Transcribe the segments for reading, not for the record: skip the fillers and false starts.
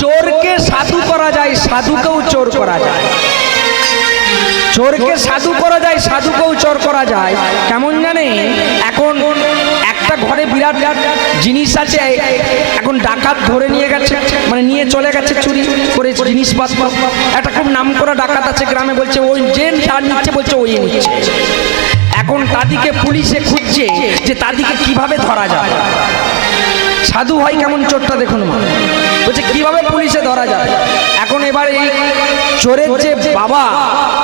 চোরকে সাধু করা যায়, সাধুকেও চোর করা যায়। চোরকে সাধু করা যায়, সাধুকেও চোর করা যায়। কেমন জানে, এখন একটা ঘরে বিরাট জিনিস আছে, এখন ডাকাত ধরে নিয়ে গেছে, মানে নিয়ে চলে গেছে চুরি করে জিনিসপত্র। একটা খুব নাম করা ডাকাত আছে গ্রামে, বলছে ওই যে যার নিচ্ছে, বলছে ওই নিচ্ছে। এখন তাদিকে পুলিশে খুঁজছে যে তাদিকে কিভাবে ধরা যায়। সাধু হয় কেমন চোরটা দেখুন, বলছে কিভাবে পুলিশে ধরা যায়। এখন এবার এই চোরের যে বাবা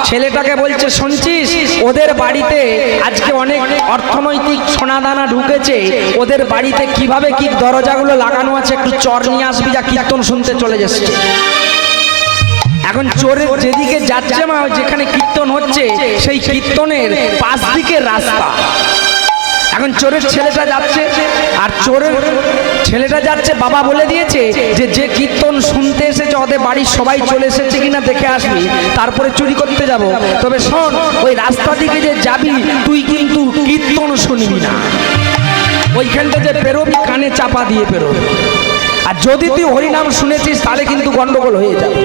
ছেলেটাকে বলছে, শুনছিস ওদের বাড়িতে আজকে অনেক অর্থনৈতিক সোনাদানা ঢুকেছে, ওদের বাড়িতে কিভাবে কি দরজাগুলো লাগানো আছে, একটু চর নিয়ে আসবি, যা কীর্তন শুনতে চলে যাচ্ছে। এখন চোরের যেদিকে যাচ্ছে, মা যেখানে কীর্তন হচ্ছে সেই কীর্তনের পাশ দিকে রাস্তা। এখন চোরের ছেলেটা যাচ্ছে, আর চোরের ছেলেটা যাচ্ছে, বাবা বলে দিয়েছে যে যে কীর্তন শুনতে এসেছে ওদের বাড়ির সবাই চলে এসেছে কিনা দেখে আসবি, তারপরে চুরি করতে যাব। তবে শোন, ওই রাস্তা দিকে যে যাবি তুই কিন্তু কীর্তন শুনবি না, ওইখানটা যে বেরোবি কানে চাপা দিয়ে বেরোবি। আর যদি তুই হরিনাম শুনেছিস তাহলে কিন্তু গন্ডগোল হয়ে যাবে।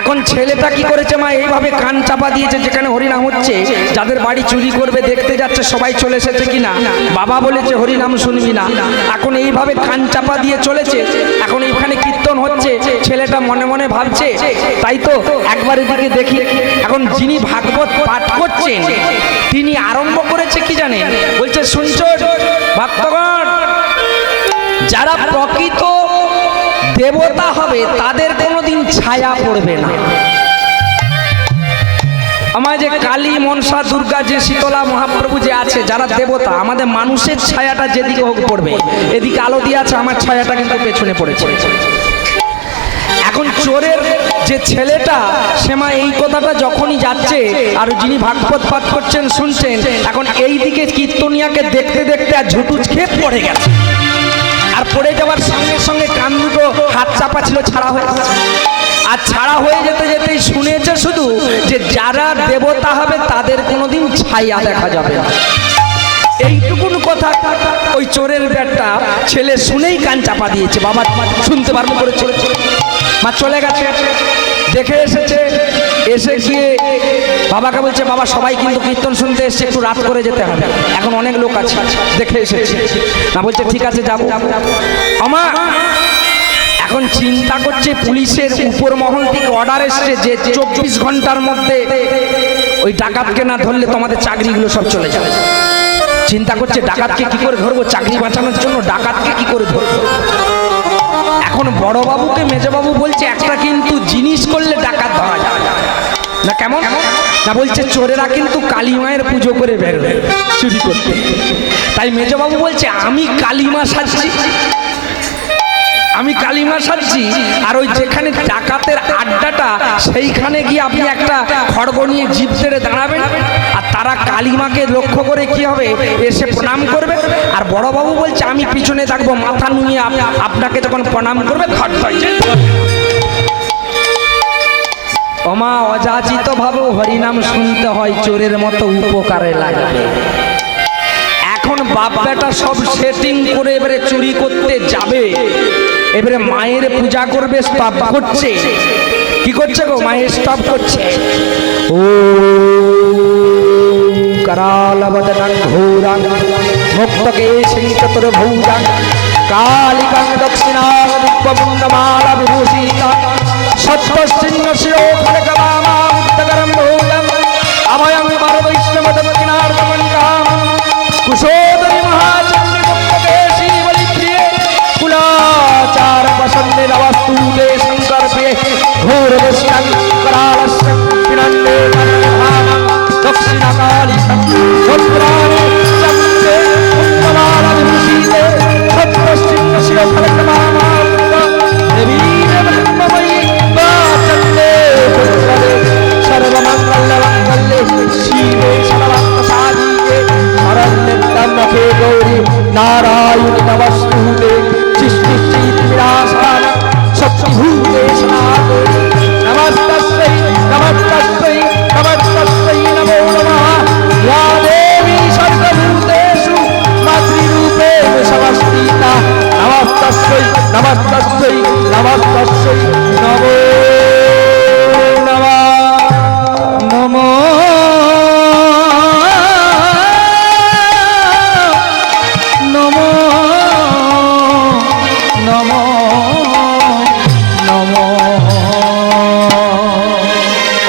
এখন ছেলেটা কি করেছে, মা এইভাবে কান চাপা দিয়েছে, যেখানে হরিনাম হচ্ছে যাদের বাড়ি চুরি করবে দেখতে যাচ্ছে সবাই চলে এসেছে কিনা, বাবা বলেছে হরিনাম শুনবি না। এখন এইভাবে কান চাপা দিয়ে চলেছে। এখন এইখানে কীর্তন হচ্ছে, ছেলেটা মনে মনে ভাবছে তাই তো একবার এদিকে দেখি। এখন যিনি ভাগবত পাঠ করছেন তিনি আরম্ভ করেছে কি জানেন, বলছে শুনছ ভক্তগণ, যারা প্রকৃত দেবতা হবে তাদের কোনোদিন ছায়া পড়বে না। আমার যে কালী, মনসা, দুর্গা, যে শীতলা মহাপ্রভু যে আছে, যারা দেবতা, আমাদের মানুষের ছায়াটা যেদিকে হোক পড়বে। এদিকে আলো দিয়ে আছে, আমার ছায়াটা কিন্তু পেছনে পড়েছে। এখন চোরের যে ছেলেটা সেমা এই কথাটা যখনই যাচ্ছে, আর যিনি ভাগবত পাঠ করছেন শুনছেন, এখন এই দিকে কীর্তনিয়াকে দেখতে দেখতে আর ঝুটুচ খেয়ে পড়ে গেছে। আর পড়ে যাওয়ার সঙ্গে সঙ্গে কান দুটো হাত চাপা ছিল ছাড়া হয়ে গেছে। আর ছাড়া হয়ে যেতে যেতেই শুনেছে শুধু যে যারা দেবতা হবে তাদের কোনোদিন ছায়া দেখা যাবে না। এইটুকুন কথা ওই চোরের ব্যাটটা ছেলে শুনেই কান চাপা দিয়েছে, বাবা শুনতে পারবো করেছে। মা চলে গেছে, দেখে এসেছে, এসে গিয়ে বাবাকে বলছে, বাবা সবাই কিন্তু কীর্তন শুনতে এসছে, একটু রাত করে যেতে হবে, এখন অনেক লোক আছে। দেখে এসেছে না, বলছে ঠিক আছে যাবো। আমা এখন চিন্তা করছে, পুলিশের উপর মহল থেকে অর্ডার এসছে যে 24 ঘন্টার মধ্যে ওই ডাকাতকে না ধরলে তোমাদের চাকরিগুলো সব চলে যাবে। চিন্তা করছে ডাকাতকে কি করে ধরবো, চাকরি বাঁচানোর জন্য ডাকাতকে কি করে ধরবো। এখন বড় বাবুকে মেজবাবু বলছে একটা কিন্তু জিনিস করলে ডাকাত ধরা যায় না। কেমন না, বলছে চোরেরা কিন্তু কালী মায়ের পুজো করে বেরোবে চুরি করতে। তাই মেজবাবু বলছে আমি কালীমা সাজছি, আমি কালীমা সাজছি, আর ওই যেখানে ডাকাতের আড্ডাটা সেইখানে গিয়ে আপনি একটা খড়গ নিয়ে জিপ ছেড়ে দাঁড়াবেন, আর তারা কালীমাকে লক্ষ্য করে কি হবে এসে প্রণাম করবে। আর বড়বাবু বলছে আমি পিছনে থাকবো, মাথা নুয়ে আপনাকে যখন প্রণাম করবে ঘট হয়ে ওমা অযাচিত ভাবে হরিনাম শুনতে হয়, চোরের মতো উপকারে লাগবে। এখন বাপ বেটা সব সেটিং করে এবারে চুরি করতে যাবে, এবারে মায়ের পূজা করবে, স্টপ করছে। কি করছে গো, মায়ের স্টপ করছে। ও কারালবদনাং ঘোরাং মুক্তকেশিং চতুর্ভুজাং কালিকাং দক্ষিণাং দিব্যমুন্ডমালা বিভূষিতা সত্যশ্চিহ্ন শিরো খড়গমামামুক্তকরম ভূতম অভয়ং বরবৈষ্ণব দক্ষিণার্ধমণিকাম কুশোদরি মহাচন্দ্রী মুক্তকেশী বলিপ্রিয়ে কুলাচার পসন্দে নবস্তুতে শঙ্কর প্রিয়ে ঘোরবস্তাং করালস্যং পিনন্দে কর্ণভামং দক্ষিণকালিকং ভদ্রাণি চন্দ্রে মুক্তমালা বিভূষিতে সত্যশ্চিহ্ন শিরো খড়গমামামুক্তকরম দেবী নারায়ণ নমস্তুতে সৃষ্টি বিনাশায় শক্তিভূত নমস্তস্যৈ নমস্তস্যৈ নমো নমঃ নমো নমো নমো নমো।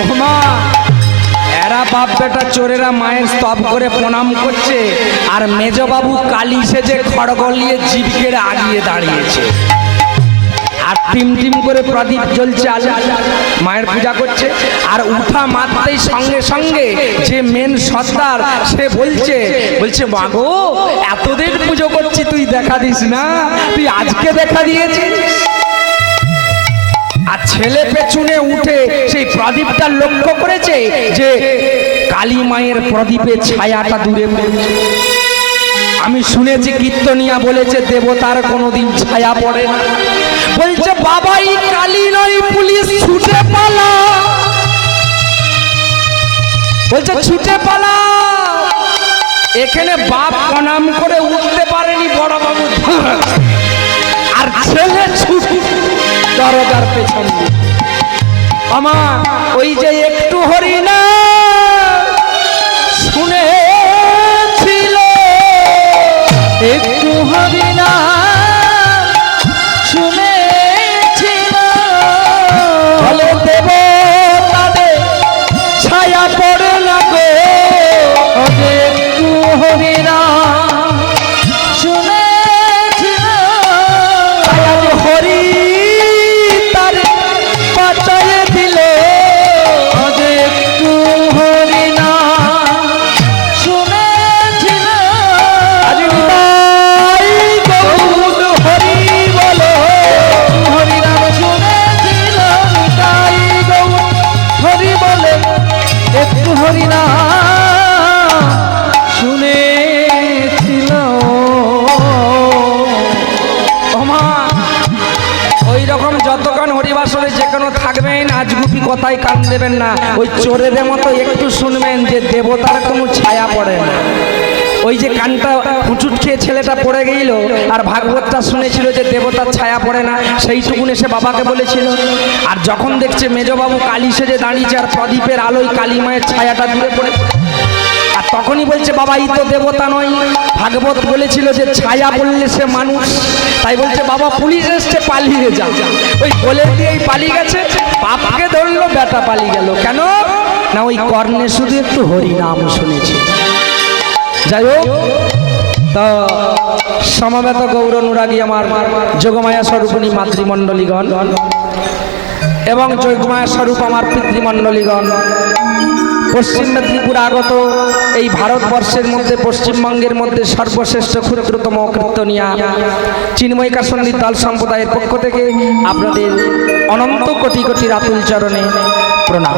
ওমা, এরা বাপ বেটা চোরেরা মায়ের স্তব করে প্রণাম করছে, আর মেজবাবু কালী সেজে খড়গ নিয়ে জিভ কেড়ে আগিয়ে দাঁড়িয়েছে, আর টিম টিম করে প্রদীপ জ্বলছে, আলো মায়ের পূজা করছে। আর উঠা মারতেই সঙ্গে সঙ্গে যে মেন সর্দার সে বলছে মাগো, এতদিন পুজো করছি তুই দেখা দিস না, তুই আজকে দেখা দিয়েছিস। আর ছেলে পেছনে উঠে সেই প্রদীপটা লক্ষ্য করেছে যে কালী মায়ের প্রদীপে ছায়াটা দূরে পড়ছে। আমি শুনেছি কীর্তনিয়া বলেছে দেবতার কোনোদিন ছায়া পড়ে না। বলছে বাবাই কালী নয়, পুলিশ ছুটে পালা, বলছে ছুটে পালা। এখানে বাপ প্রণাম করে উঠতে পারেনি, বড় বাবু আর ছেলে ছুটি দরজার পেছন দিয়ে। আমার ওই যে একটু হরিনা শুনেছিল, একটু হরিনা শুনেছিল, বলে দেব তাদের ছায়া পড়ে না গো, একটু হরিনা শুনেছিল, আজ হরি তার বাঁচায়ে দিল, একটু হরিনা শুনেছিল, আজ নিতাই গৌর হরি বলো, হরিনাম শুনেছিল, তাই গৌর হরি বলে একটু হরিনা শুনেছিল। ওমা, ওই রকম যতক্ষণ হরিবাসরে যে কোনো থাকবেন, আজগুপি কথায় কান দেবেন না। ওই চোরেদের মতো একটু শুনবেন যে দেবতার কোনো ছায়া পড়ে না। ওই যে কানটা হুচুট খেয়ে ছেলেটা পড়ে গেল, আর ভাগবতটা শুনেছিল যে দেবতার ছায়া পড়ে না, সেইটুকুন এসে বাবাকে বলেছিল। আর যখন দেখছে মেজবাবু কালী সেজে দাঁড়িয়েছে আর প্রদীপের আলোয় কালী মায়ের ছায়াটা দূরে পড়ে, আর তখনই বলছে বাবা এই তো দেবতা নয়, ভাগবত বলেছিল যে ছায়া বললে সে মানুষ, তাই বলছে বাবা পুলিশ এসছে পালিয়ে যা। ওই বলে দিয়েই পালিয়ে গেছে, বাপকে ধরলো, বেটা পালিয়ে গেল। কেন না ওই কর্ণে শুধু একটু হরিনাম শুনেছে। যাই হোক, তা সমবেত গৌর অনুরাগী আমার যোগমায়া স্বরূপিণী মাতৃমণ্ডলীগণ এবং যোগমায়া স্বরূপ আমার পিতৃমণ্ডলীগণ, পশ্চিম মেদিনীপুর আগত এই ভারতবর্ষের মধ্যে পশ্চিমবঙ্গের মধ্যে সর্বশ্রেষ্ঠ ক্ষুদ্রতম কীর্তনিয়া চিন্ময় কাসন্দি দল সম্প্রদায়ের পক্ষ থেকে আপনাদের অনন্ত কোটি কোটি রাতুল চরণে প্রণাম।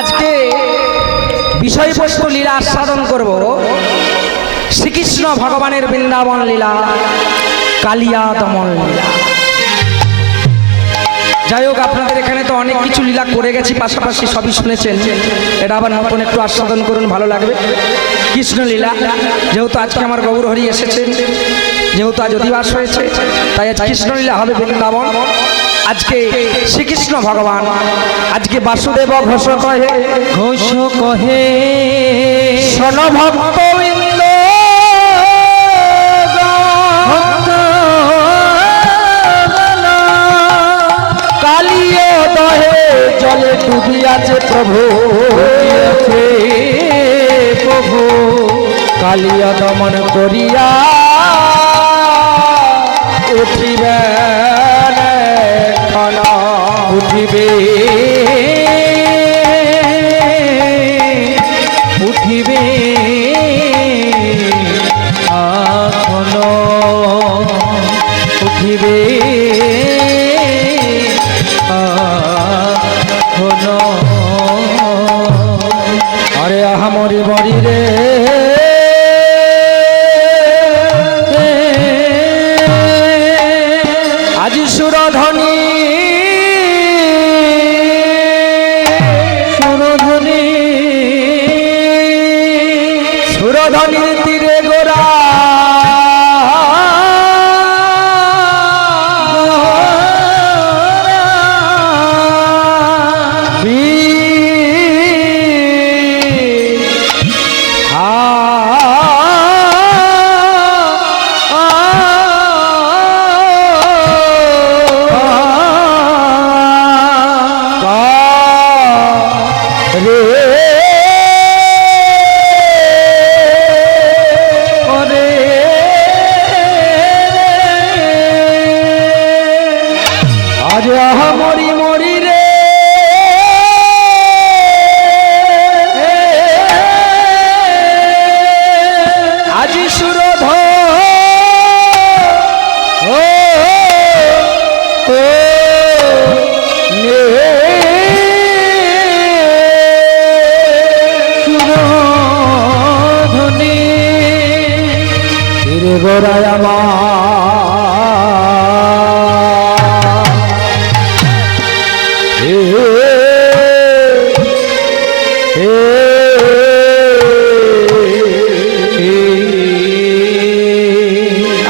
আজকে বিষয়বস্তু লীলা আস্বাদন করব শ্রীকৃষ্ণ ভগবানের বৃন্দাবন লীলা, কালিয়া দমন লীলা। যাই হোক, আপনাদের এখানে তো অনেক কিছু লীলা করে গেছি, পাশাপাশি সবই শুনেছেন, এটা আবার নতুন একটু আস্বাদন করুন, ভালো লাগবে। কৃষ্ণ লীলা, যেহেতু আজকে আমার গৌর হরি এসেছেন, যেহেতু আজ অধিবাস হয়েছে, তাই আজ কৃষ্ণ লীলা হবে বৃন্দাবন। আজকে শ্রীকৃষ্ণ ভগবান, আজকে বাসুদেব ঘোষ কহে, ঘোষ কহে শোন ভক্ত কালিয়ে দহে জলে ডুবিয়াছে প্রভু, প্রভু কালিয়া দমন করিয়া উঠিবে উঠিবে উঠিবে এখন উঠিবে এখন। আরে আহামরি বরি রে, আজ সুরধ্বনি সুরধ্বনি সুরধনির তীরে গোরা মরি মরি রে আজি সুরধ সুরধনি তীরে গোড়ায় আমার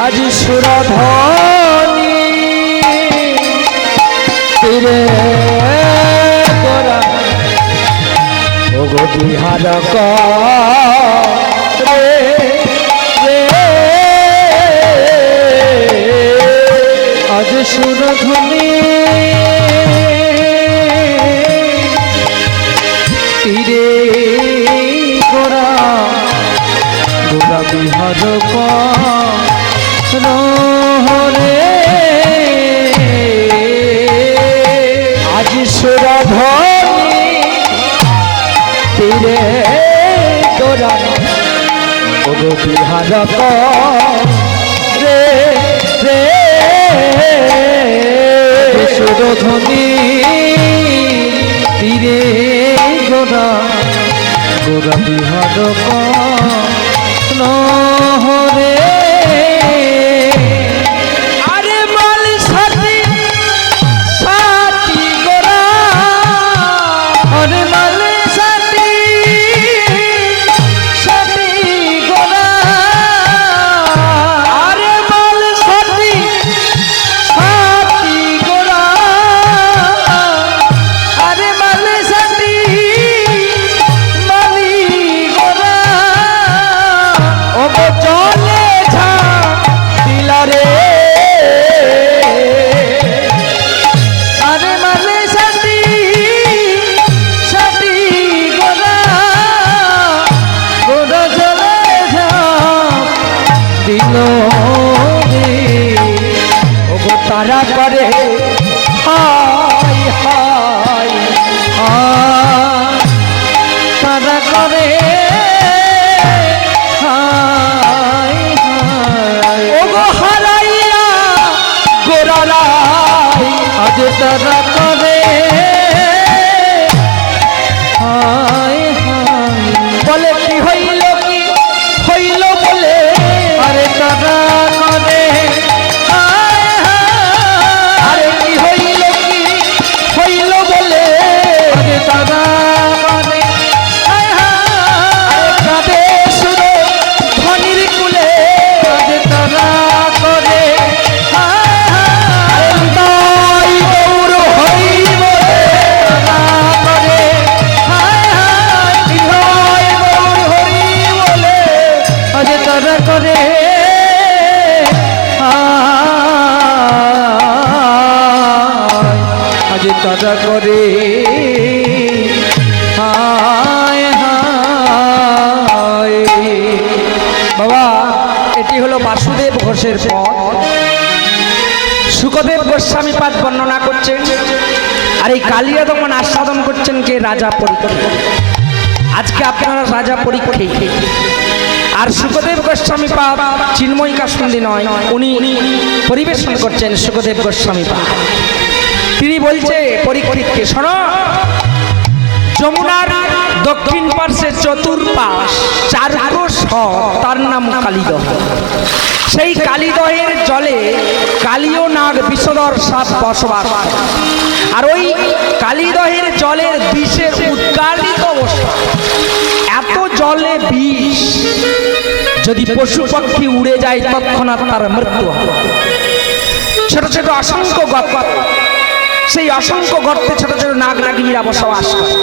আজ সুরধনি তীরে গোরা ওগো বিহারক রে আজ সুরধনি তীরে গোরা গোরা বিহারক রে আজ সুরধনি তীরে গোরা ওগো বিহারক রে রে সুরধনি তীরে গোরা গোরা বিহারক নহরে আরে মাল সাথী সাথী গোরা আরে মাল সাথী সাথী গোরা আরে মাল সাথী সাথী গোরা আরে মাল সাথী মালি গোরা ও চলে ঝা দিলা রে আরে মালে সাথী সাথী গোরা গোরা চলে ঝা দিল রে ও গো তারা করে হাই হাই তারা করে হাই হাই ও গো হারাইয়া গোরালাই আজ তারা করে হাই হাই বলে কি হইল বলে আরে তারা করে হাই হাই আরে কি হইল বলে আরে তারা করে হাই হাই কাঁদে সুরে ধনির কুলে আজ তারা করে হাই হাই তাই গৌর হইব তারা করে হাই হাই বিজয় গৌর হরি বলে আজ তারা করে আজ তারা করে হায় হায় বাবা এটি হলো বাসুদেব ঘোষের পথ সুখদেব গোস্বামী পাঠ বর্ণনা করছেন আর এই কালিয়া দমন আস্বাদন করছেন কে রাজা পরীক্ষিত আজকে আপনারা রাজা পরীক্ষিত আর সুখদেব গোস্বামী পাঠ চিন্ময়ী কাসুন্দি নয় উনি পরিবেশন করছেন সুখদেব গোস্বামী পাঠ তিনি বলছে পরীক্ষিতকে শোনো যমুনার দক্ষিণ পার্শ্বে চতুর্পাশ চারকোশ তার নাম কালিদহ সেই কালিদহের জলে কালীয় নাগ বিষধর সাপ বসবাস করে। আর ওই কালিদহের জলের বিষের উৎকালিত অবস্থা এত জলে বিষ যদি পশু পক্ষী উড়ে যায় তৎক্ষণাৎ তার মৃত্যু হবে। ছোট ছোট অসংখ্য গর্ত, সেই অসংখ্য গর্তে ছোট ছোট নাগ নাগিনীরা বসবাস করে।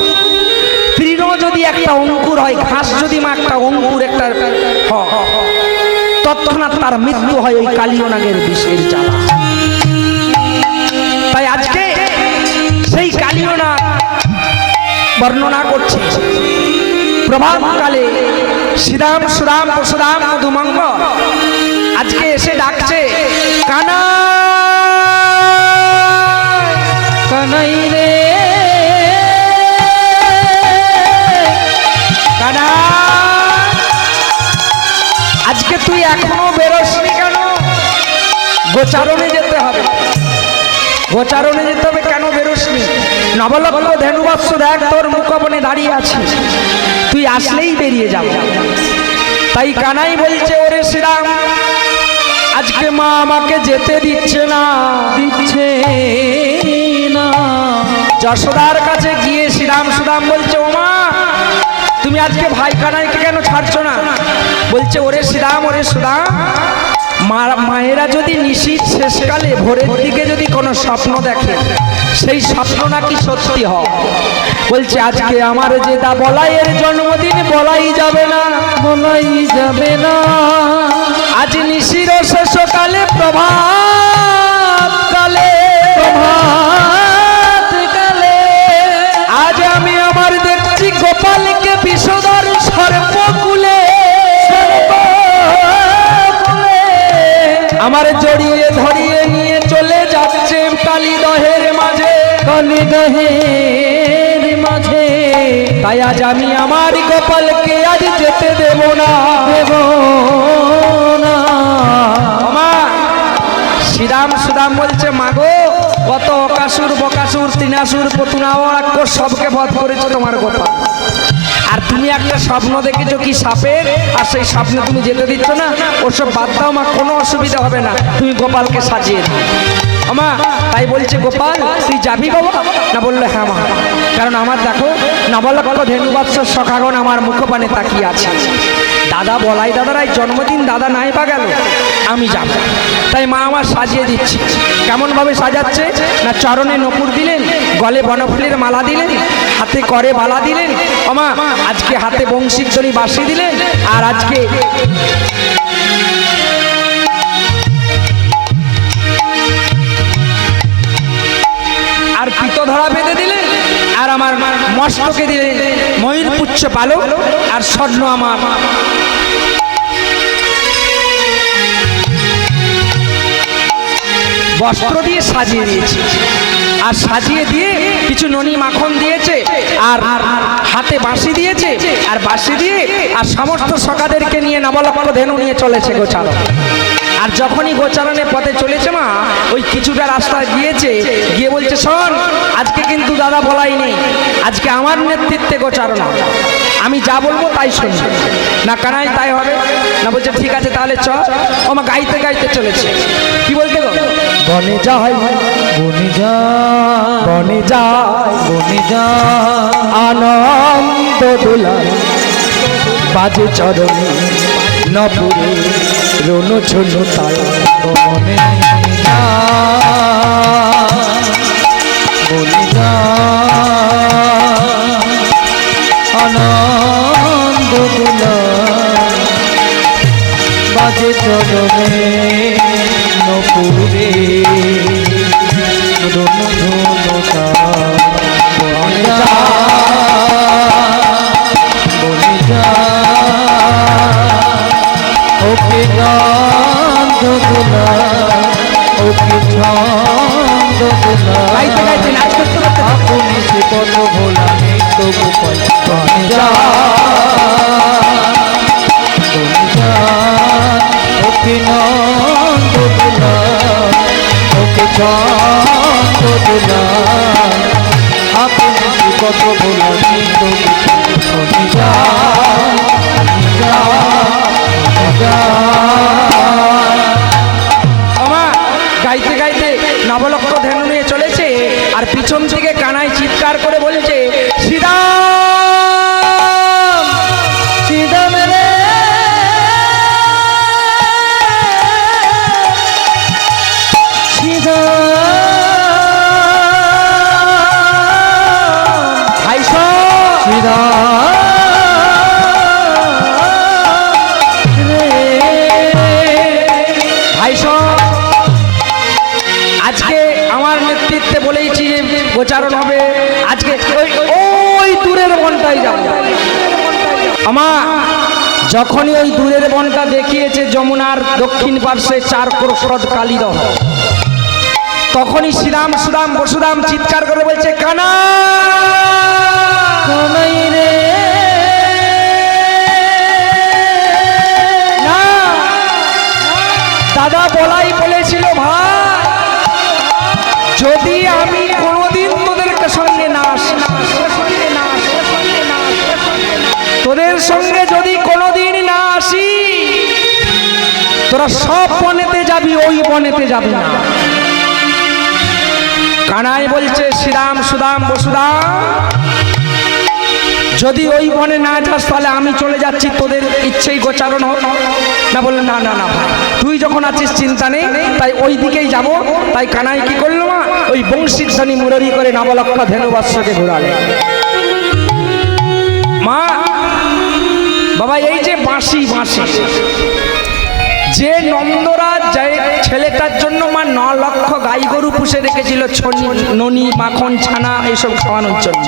তৃণ যদি একটা অঙ্কুর হয়, ঘাস যদি মা একটা অঙ্কুর একটা তৎক্ষণাৎ তার মৃত্যু হয় ওই কালীয় নাগের বিষের জ্বালা। তাই আজকে সেই কালীয় নাগ বর্ণনা করছে। প্রভাতকালে শ্রীরাম সুরাম পরশুরাম মধুমঙ্গ আজকে এসে ডাকছে, কানা কানাই রে কানা, আজকে তুই এখনো বেরোসনি কেন? গোচারণে যেতে হবে, গোচারণে যেতে হবে, কেন বেরোসনি? নবলক্ষ ধেনুবৎস দেখ তোর মুখবনে দাঁড়িয়ে আছিস, তুই আসলেই বেরিয়ে যাবে। তাই কানাই বলছে, ওরে শ্রীরাম আজকে মা আমাকে যেতে দিচ্ছে না, দিচ্ছে না। যশোদার কাছে গিয়ে শ্রীরাম সুদাম বলছে, ও মা তুমি আজকে ভাই কানাইকে কেন ছাড়ছো না? বলছে, ওরে শ্রীরাম ওরে সুদাম, মায়েরা যদি নিশীথ শেষকালে ভোরের দিকে যদি কোনো স্বপ্ন দেখে, সেই স্বপ্ন নাকি সত্যি হয়। বলছে, আজকে আমার যেটা বলাইয়ের জন্মদিন, বলাই যাবে না, বলাই যাবে না। আজ নিশির শেষকালে প্রভাত কালে, প্রভাত কালে আজ আমি আমার দেখছি গোপালকে বিষধর সর্পকুলে, আমার জড়িয়ে ধরিয়ে নিয়ে চলে যাচ্ছে কালীদহের মাঝে, কালীদহের মাঝে। তাই আজ আমি আমার গোপালকে আজ যেতে দেব না, দেব না। আমার শ্রীরাম সুদাম বলছে, মাগো কত অকাসুর বকাসুর তৃণাসুর পতুনাওয়াক্ষ সবকে বধ করেছে তোমার গোপাল, আর তুমি একটা স্বপ্ন দেখেছো কি সাপের, আর সেই স্বপ্নে তুমি যেতে দিচ্ছ না। ওসব বাদ দাও মা, কোনো অসুবিধা হবে না, তুমি গোপালকে সাজিয়ে দাও আমা। তাই বলছে, গোপাল তুই যাবি বাবা? না বললো, হ্যাঁ মা, কারণ আমার দেখো নবলক্ষ ধেনুবৎসর সখাগণ আমার মুখপানে তাকিয়ে আছে। দাদা বলাই দাদারাই জন্মদিন, দাদা নাই বা গেল, আমি যাব। তাই মা আমার সাজিয়ে দিচ্ছি। কেমন ভাবে সাজাচ্ছে না, চরণে নপুর দিলেন, গলে বনফুলের মালা দিলেন, হাতে করে বালা দিলেন, আমা আজকে হাতে বংশীধ্বনি বাঁশি দিলেন, আর আজকে আর পিতধরা বেঁধে দিলেন, আর আমার মস্তকে দিলেন ময়ূরপুচ্ছ পালক, আর স্বর্ণ আমার বস্ত্র দিয়ে সাজিয়ে দিয়েছে। আর সাজিয়ে দিয়ে কিছু ননি মাখন দিয়েছে, আর হাতে বাঁশি দিয়েছে, আর বাঁশি দিয়ে আর সমস্ত সখাদেরকে নিয়ে নবলক্ষ ধেনু নিয়ে চলেছে গোচারণ। আর যখনই গোচারণের পথে চলেছে মা, ওই কিছুটা রাস্তা গিয়েছে, গিয়ে বলছে, শোন আজকে কিন্তু দাদা বলাই নেই, আজকে আমার নেতৃত্বে গোচারণ হবে, আমি যা বলবো তাই শুনবো না। কানাই তাই হবে না? বলছে, ঠিক আছে তাহলে চ। ও মা গাইতে গাইতে চলেছে, কি বলতে গো? বনে যাই বনে যা, বনে যাই বনে যা, আনন্দ দোলার বাজে চরণে নপুরে রোনো ছোনো তালা। বনে যা, বনে যা, আনন্দ দোলা বাজে চরণে নপুরে রোনো ঝোনো তাল। বনে যা, বনে যা, ওকে ছন্দ গোলা, ওকে ছন্দ গোলা, গাইতে গাইতে নাচ করতে করতে আপনি সে কত ভোলা নেই তবু পাই। বনে যা, বনে যা, ওকে নন্দ গোলা, ওকে ছন্দ গোলা, আপনি সে কত আমার যখনই ওই দূরের বনটা দেখিয়েছে যমুনার দক্ষিণ পার্শ্বে 4 ক্রোশদ কালীদহ, তখনই শ্রীরাম সুদাম বসুদাম চিৎকার করে বলছে, কানা কানাই রে, না। দাদা বলাই বলেছিল, ভাই যদি আমি কোনোদিন তোদেরকে সঙ্গে না আসি, তোদের সঙ্গে যদি কোনোদিন না আসি, তোরা সব বনেতে যাবি, ওই বনেতে যাবি না। কানাই বলছে, শ্রীরাম সুদাম বসুদাম যদি ওই বনে না যাস তাহলে আমি চলে যাচ্ছি, তোদের ইচ্ছেই গোচারণ হোক। না বললো, না না না ভাই, তুই যখন আছিস চিন্তা নেই, তাই ওই দিকেই যাব। তাই কানাই কি করলো, মা ওই বংশীর ধ্বনি মুররি করে নবলক্ষ ধেনুবৎসকে ঘুরালে। মা বাবা, এই যে বাঁশি বাঁশি, যে নন্দরাজ যে ছেলেটার জন্য মা 9 লক্ষ গাই গরু পুষে রেখেছিল, ননি মাখন ছানা এইসব খাওয়ানোর জন্য,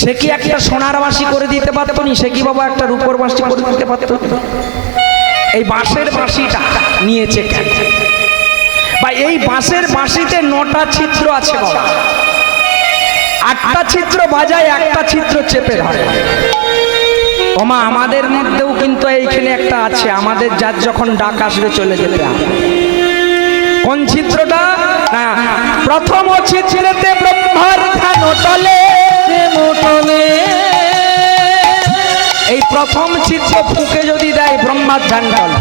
সে কি একটা সোনার বাঁশি করে দিতে পারতো নি? সে কি বাবা একটা রূপোর বাঁশি করে দিতে পারতো? এই বাঁশের বাঁশিটা নিয়েছে কেন? বা এই বাঁশের বাঁশিতে 9টা ছিদ্র আছে বাবা, 8টা ছিদ্র বাজায়, 1টা ছিদ্র চেপে ধরে। ওমা আমাদের মধ্যেও কিন্তু এইখানে একটা আছে, আমাদের যার যখন ডাক আসবে চলে যেতে হবে। কোন ছিদ্রটা? না, প্রথম ছিদ্রেতে ব্রহ্মার ধ্যান টলে, এই প্রথম ছিদ্র ফুঁকে যদি দেয় ব্রহ্মার ধ্যান টলে।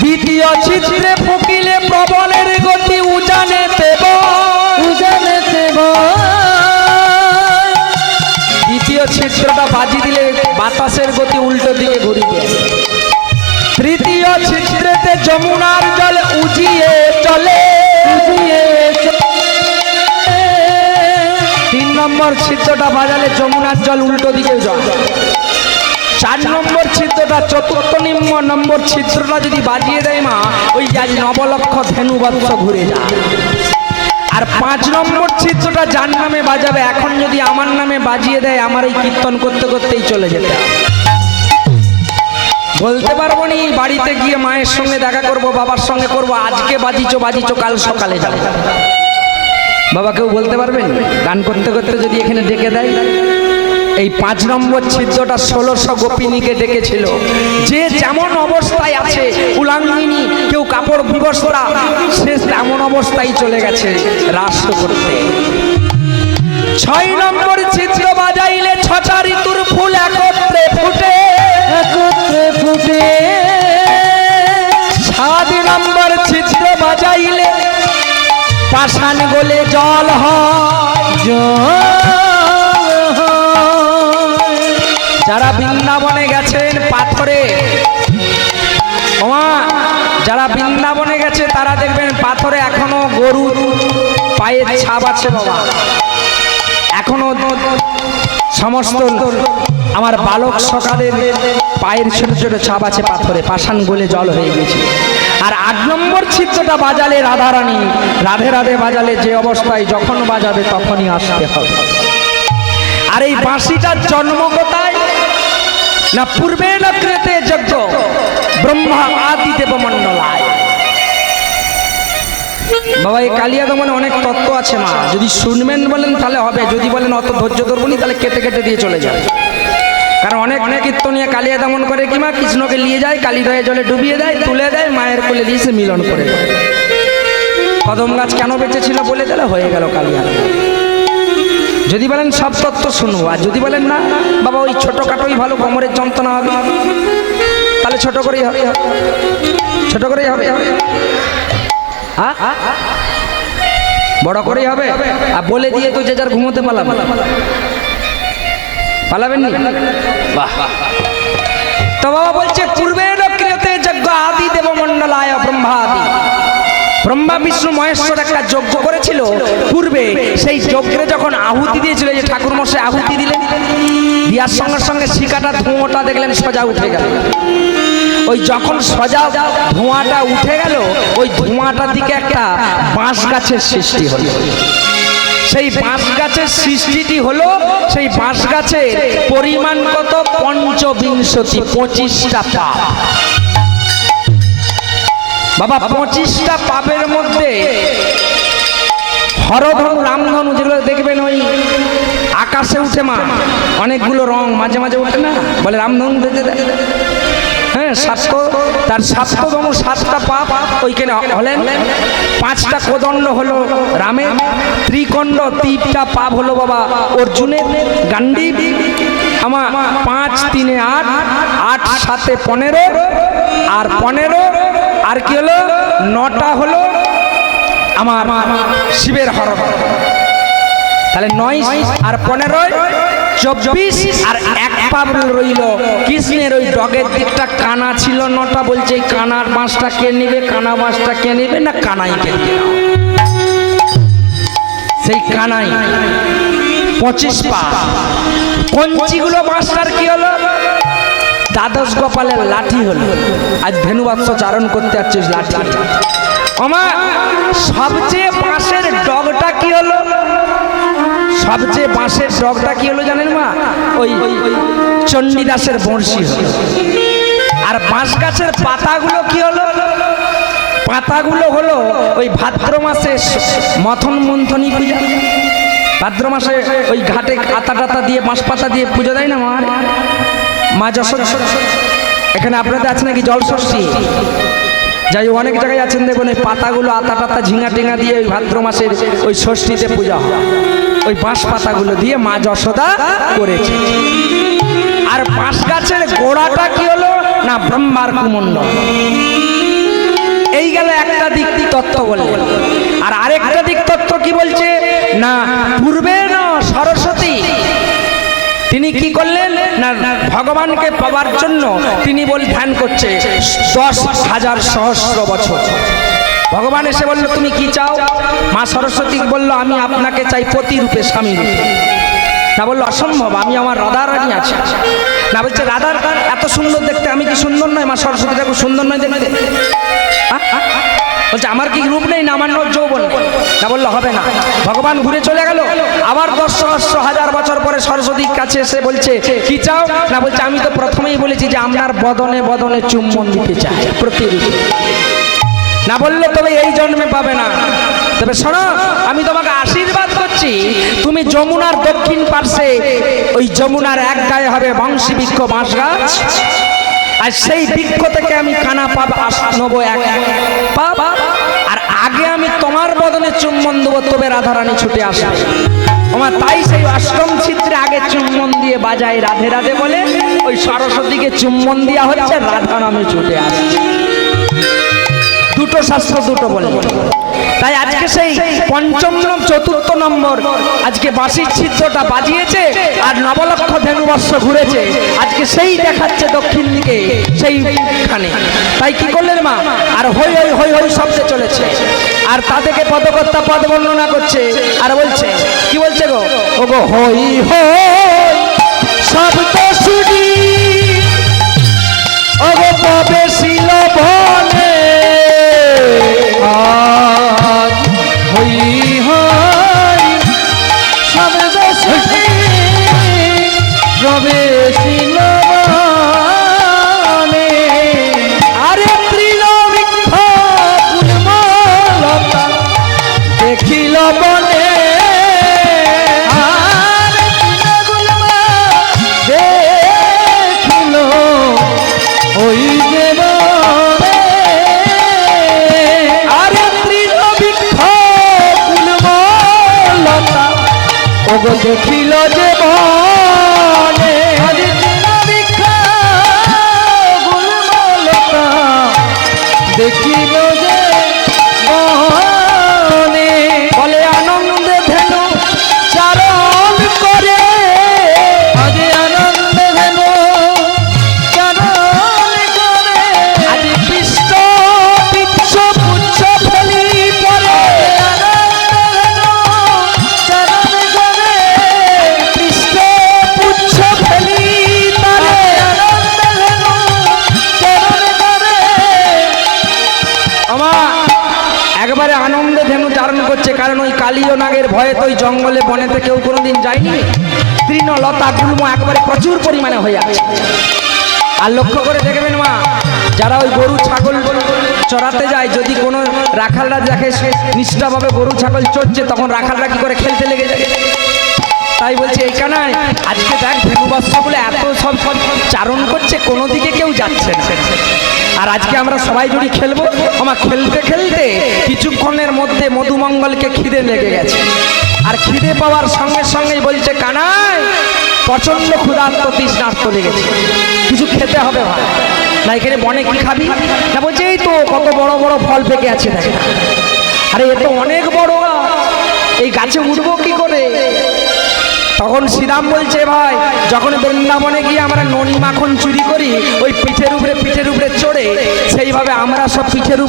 দ্বিতীয় ছিদ্রে ফুঁকিলে প্রবলের গতি উজানে দেব, উজানে দেব। দ্বিতীয় ছিদ্রটা বাজি দিলে বাতাসের গতি উল্টো দিকে ঘুরিবে। তৃতীয় ছিদ্রেতে যমুনার জল উজিয়ে চলে, 3 নম্বর ছিদ্রটা বাজালে যমুনার জল উল্টো দিকে যায়। 4 নম্বর ছিদ্রটা, চতুর্থ নম্বর ছিদ্রটা যদি বাজিয়ে দেয় মা, ওই আজ 9 লক্ষ ধেনুবৎস ঘুরে যায়। আর 5 নম্বর ছিদ্রটা যার নামে বাজাবে, এখন যদি আমার নামে বাজিয়ে দেয়, আমার এই কীর্তন করতে করতেই চলে যেতে হবে। বলতে পারবো নি বাড়িতে গিয়ে মায়ের সঙ্গে দেখা করব, বাবার সঙ্গে করব, আজকে বাজিছো বাজিছো কাল সকালে যাবো। বাবা কেউ বলতে পারবেন? গান করতে করতে যদি এখানে ডেকে দেয়। এই 5 নম্বর ছিদ্রটা 1600 গোপিনীকে ডেকেছিল, যে যেমন অবস্থায় আছে, উলাঙ্গিনী, কেউ কাপড় বিবস্ত্রা, সে তেমন অবস্থায় চলে গেছে রাস করতে। 6 নম্বর ছিদ্র বাজাইলে 6টা ঋতুর ফুল একত্রে ফুটে, একত্রে ফুটে। 7 নম্বর ছিদ্র বাজাইলে পাষাণ গলে জল হয়। যারা বৃন্দাবনে গেছেন পাথরে, ওমা যারা বৃন্দাবনে গেছে তারা দেখবেন পাথরে এখনো গরুর পায়ের ছাপ আছে বাবা, এখনো সমস্ত আমার বালক সকালের পায়ের ছোট ছোট ছাপ আছে পাথরে, পাষাণ গলে জল হয়ে গেছে। আর 8 নম্বর ছিদ্রটা বাজালে রাধারানী, রাধে রাধে বাজালে যে অবস্থায় যখন বাজাবে তখনই আসতে হবে। আর এই বাঁশিটার জন্ম কোথায়? না পূর্বে না ক্রেতে যজ্ঞ ব্রহ্মা আদি দেব মণ্ডলায়। বাবা এই কালিয়া দমনে অনেক তত্ত্ব আছে মা, যদি শুনবেন বলেন তাহলে হবে, যদি বলেন অত ধৈর্য ধরবো নি তাহলে কেটে কেটে দিয়ে চলে যাবে। কারণ অনেক কীর্তনিয়া কালিয়া দমন করে কি মা, কৃষ্ণকে নিয়ে যায়, কালীদয়ে জলে ডুবিয়ে দেয়, তুলে দেয়, মায়ের কোলে দিয়ে সে মিলন করে দেয়। কদম গাছ কেন বেঁচেছিল বলে দিলে হয়ে গেল কালিয়া। যদি বলেন সব তত্ত্ব শুনবো, আর যদি বলেন না বাবা ওই ছোটোখাটোই ভালো, কোমরের যন্ত্রণা হবে, তাহলে ছোট করেই হবে, ছোট করেই হবে, বড় করেই হবে। আর বলে দিয়ে তো যে যার ঘুমোতে পালাবে, পালাবেন নি? বাহ। তো বাবা বলছে পূর্বে ক্রিয়তে যজ্ঞ আদি দেব মণ্ডলায় ব্রহ্মা আদি, ব্রহ্মা বিষ্ণু মহেশ্বর একটা যজ্ঞ করেছিল পূর্বে। সেই যজ্ঞে যখন আহুতি দিয়েছিল, যে ঠাকুর মশাই আহুতি দিলেন, দিয়ার সঙ্গে সঙ্গে শিকাটা ধোঁয়াটা দেখলেন সোজা উঠে গেল। ওই যখন সোজা ধোঁয়াটা উঠে গেল, ওই ধোঁয়াটার দিকে একটা বাঁশ গাছের সৃষ্টি হলো। সেই বাঁশ গাছের সৃষ্টিটি হলো, সেই বাঁশ গাছের পরিমাণ কত? 25টা পাপ। বাবা 25টা পাপের মধ্যে হরধনু, রামধনু, যেগুলো দেখবেন ওই আকাশে উঠে মা, অনেকগুলো রং মাঝে মাঝে ওঠে না, বলে রামধনু বেঁধে দেয়। হ্যাঁ, তার 7টা পাপ ওইখানে হলেন। 5টা কোদণ্ড হলো রামের, ত্রিকণ্ড 3টা পাপ হলো বাবা অর্জুনের, গান্ডীব আমার 5 3 8, 8 7 15, আর 15 আর কি হলো 9টা হলো আমার শিবের হরণ। তাহলে 9 আর 15 24, আর 1 পাপ রইল কৃষ্ণের ওই ডগের দিকটা। কানা ছিল 9টা, বলছে এই কানার বাঁশটা কে নিবে, কানা বাঁশটা কে নিবে না কানাই কে নিবে? সেই কানাই 25 পাপ। কঞ্চিগুলো বাঁশটার কি হলো? দ্বাদশ গোপালের লাঠি হলো। আজ ধেনুবাৎস চারণ করতে যাচ্ছিস লাঠি। আমার সবচেয়ে বাঁশের ডগটা কি হলো? সবচেয়ে বাঁশের ডগটা কি হলো জানেন মা? ওই চণ্ডীদাসের বড়শি হলো। আর বাঁশ গাছের পাতাগুলো কি হলো? পাতাগুলো হলো ওই ভাদ্র মাসে মথন মন্থনী পূজা। ভাদ্র মাসে ওই ঘাটে আতা টাতা দিয়ে বাঁশ পাতা দিয়ে পুজো দেয় না মা যশোদা। এখানে আপনাদের আছে নাকি জল ষষ্ঠী? যাই অনেক জায়গায় আছেন, দেখুন ওই পাতাগুলো আতা টাতা ঝিঙা টিঙা দিয়ে ওই ভাদ্র মাসের ওই ষষ্ঠীতে পূজা হয়। ওই বাঁশ পাতাগুলো দিয়ে মা যশোদা করেছে। আর বাঁশ গাছের গোড়াটা কি হলো না? ব্রহ্মার কুমণ্ডল। এই গেল একটা দিক তত্ত্ব বললেন। আর আরেকটা দিক তত্ত্ব কি বলছে না? পূর্বে না সরস্বতী তিনি কি করলেন না? ভগবানকে পাওয়ার জন্য তিনি ধ্যান করছে 10,000 সহস্র বছর। ভগবান এসে বলল তুমি কি চাও? মা সরস্বতী বলল আমি আপনাকে চাই পতি রূপে, স্বামী রূপে। না বললো অসম্ভব, আমি আমার রাধা রানী আছে। না বলছে রাধার এত সুন্দর দেখতে, আমি কি সুন্দর নয়? মা সরস্বতী ঠাকুর সুন্দর নয় দেখতে? বলছে আমার কি রূপ নেই? না আমার যৌবন। না বললো হবে না। ভগবান ঘুরে চলে গেল। আবার 10 সহস্র হাজার বছর পরে সরস্বতীর কাছে এসে বলছে কি চাও? না বলছে আমি তো প্রথমেই বলেছি যে আপনার বদনে বদনে চুম্বন দিতে চাই প্রতিরূপে। না বললে তবে এই জন্মে পাবে না। তবে শোনো, আমি তোমাকে আশীর্বাদ করছি, তুমি যমুনার দক্ষিণ পার্শ্বে ওই যমুনার এক গায়ে হবে বংশী বৃক্ষ বাঁশ গাছ। আর সেই বৃক্ষ থেকে আমি কানা পাপ নেবো 1 পাপ। আর আগে আমি তোমার বদনে চুম্বন দেবো, তবে রাধারানী ছুটে আসবে। আমার তাই সেই অষ্টম ছিদ্রে আগে চুম্বন দিয়ে বাজায় রাধে রাধে বলে ওই সরস্বতীকে চুম্বন দেওয়া হচ্ছে, রাধা নামে ছুটে আসছে। দুটো শাস্ত্র দুটো বলে। তাই আজকে সেই 5ম 4র্থ নম্বর আজকে বাঁশির ছিদ্রটা বাজিয়েছে আর নবলক্ষ ধেনুবর্ষ ঘুরেছে। আজকে সেই দেখাচ্ছে দক্ষিণ দিকে সেইখানে। তাই কি করলেন মা? আর হই হই হই হই শব্দে চলেছে। আর তাদেরকে পদকর্তা পদ বর্ণনা করছে আর বলছে কি বলছে গো? ও গো হই হই শব্দ শুনি, ও গো প্রবেশিল বনে। হই হই শব্দ শুনি, প্রবেশিল বনে। আরে তৃণবৃক্ষ গুল্মলতা দেখিল বনে। আরে তৃণগুল্ম দেখিল ওই যে বনে। আরে তৃণবৃক্ষ গুল্মলতা ওগো দেখিল যে বনে। আরে তৃণবৃক্ষ কালীয় নাগের ভয়ে তো ওই জঙ্গলে বনেতে কেউ কোনোদিন যায়নি। তৃণ লতা গুল্ম একবারে প্রচুর পরিমাণে হয়ে আছে। আর লক্ষ্য করে দেখবেন মা, যারা ওই গরু ছাগল চড়াতে যায়, যদি কোনো রাখালরা দেখে নিষ্ঠাভাবে গরু ছাগল চড়ছে, তখন রাখালরা কি করে খেলতে লেগে যায়। তাই বলছে এই কানাই, আজকে দেখ ধেনুবাস্য বলে এত সব চারণ করছে, কোনো দিকে কেউ যাচ্ছে না। আর আজকে আমরা সবাই যদি খেলবো, আমার খেলতে খেলতে কিছুক্ষণের মধ্যে মধুমঙ্গলকে খিদে লেগে গেছে। আর খিদে পাওয়ার সঙ্গে সঙ্গেই বলছে কানাই, প্রচন্ড ক্ষুধার্ত তৃষ্ণার্ত লেগেছে, কিছু খেতে হবে ভাই। না এখানে বনে কি খাবি? না বলছে এই তো কত বড় বড় ফল পেকে আছে দেখ। আরে এ তো অনেক বড় গাছ, এই গাছে উঠবো কি করে? তখন শ্রীরাম বলছে ভাই, যখন বৃন্দাবনে গিয়ে আমরা ননি মাখন চুরি করি, ওই পিঠের উপরে চড়ে, সেইভাবে আমরা সব পিঠের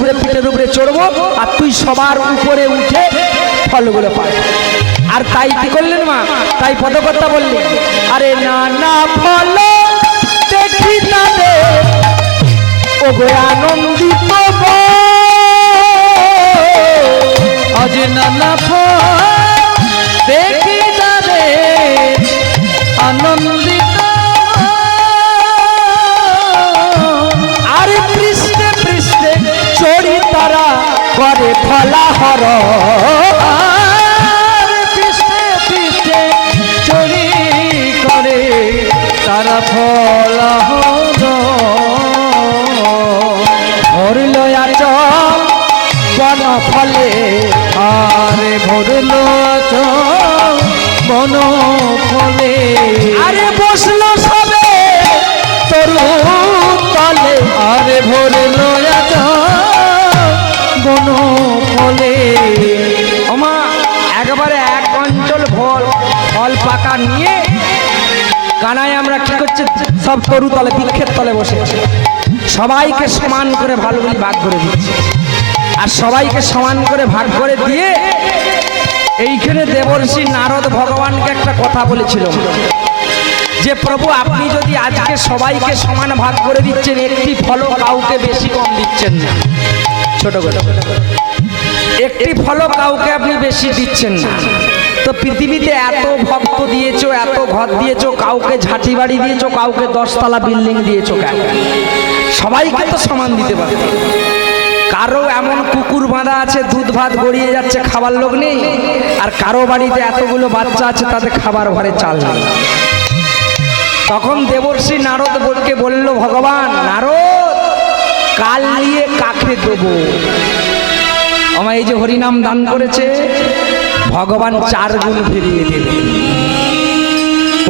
উপরে চড়বো, আর তুই সবার উপরে উঠে ফলগুলো পাবি। আর তাই কি করলেন মা, তাই পদকর্তা বললেন, আরে নানা ফল দেখি তাদের ও গো আনন্দিত আজ নানা ফল দেখি তাদের আনন্দিত। আরে পৃষ্ঠে পৃষ্ঠে চড়ি তারা করে ফলাহর। পৃষ্ঠে পৃষ্ঠে চুরি করে তারা ফলাহর। ধরল আচল বন ফলে, আরে ভরলো বন ফলে। আরে বসলো সবে তরু তলে, আরে ভরলো বন ফলে। ওমা একবারে এক অঞ্চল ফল পাকা নিয়ে কানায় আমরা কি করছি, সব তরু তলে বৃক্ষের তলে বসে সবাইকে সমান করে ভালো বলি ভাগ করে দিচ্ছে। আর সবাইকে সমান করে ভাগ করে দিয়ে এইখানে দেবর্ষি নারদ ভগবানকে একটা কথা বলেছিল যে প্রভু, আপনি যদি আজকে সবাইকে সমান ভাগ করে দিচ্ছেন, একটি ফলও কাউকে বেশি কম দিচ্ছেন না, ছোট করে একটি ফলও কাউকে আপনি বেশি দিচ্ছেন না, তো পৃথিবীতে এত ভক্ত দিয়েছো, এত ঘর দিয়েছো, কাউকে ঝাঁটি বাড়ি দিয়েছো, কাউকে 10তলা বিল্ডিং দিয়েছো, কেন সবাইকে তো সমান দিতে পারবে। কারো এমন কুকুর বাঁধা আছে, দুধ ভাত গড়িয়ে যাচ্ছে, খাবার লোক নেই। আর কারো বাড়িতে এতগুলো বাচ্চা আছে, তাদের খাবার ঘরে চাল নেই। তখন দেবর্ষি নারদ বলকে বলল, ভগবান নারদ, কাল নিয়ে কাকে দেবো? আমার এই যে হরিনাম দান করেছে, ভগবান 4 গুণ ফিরিয়ে দেবে।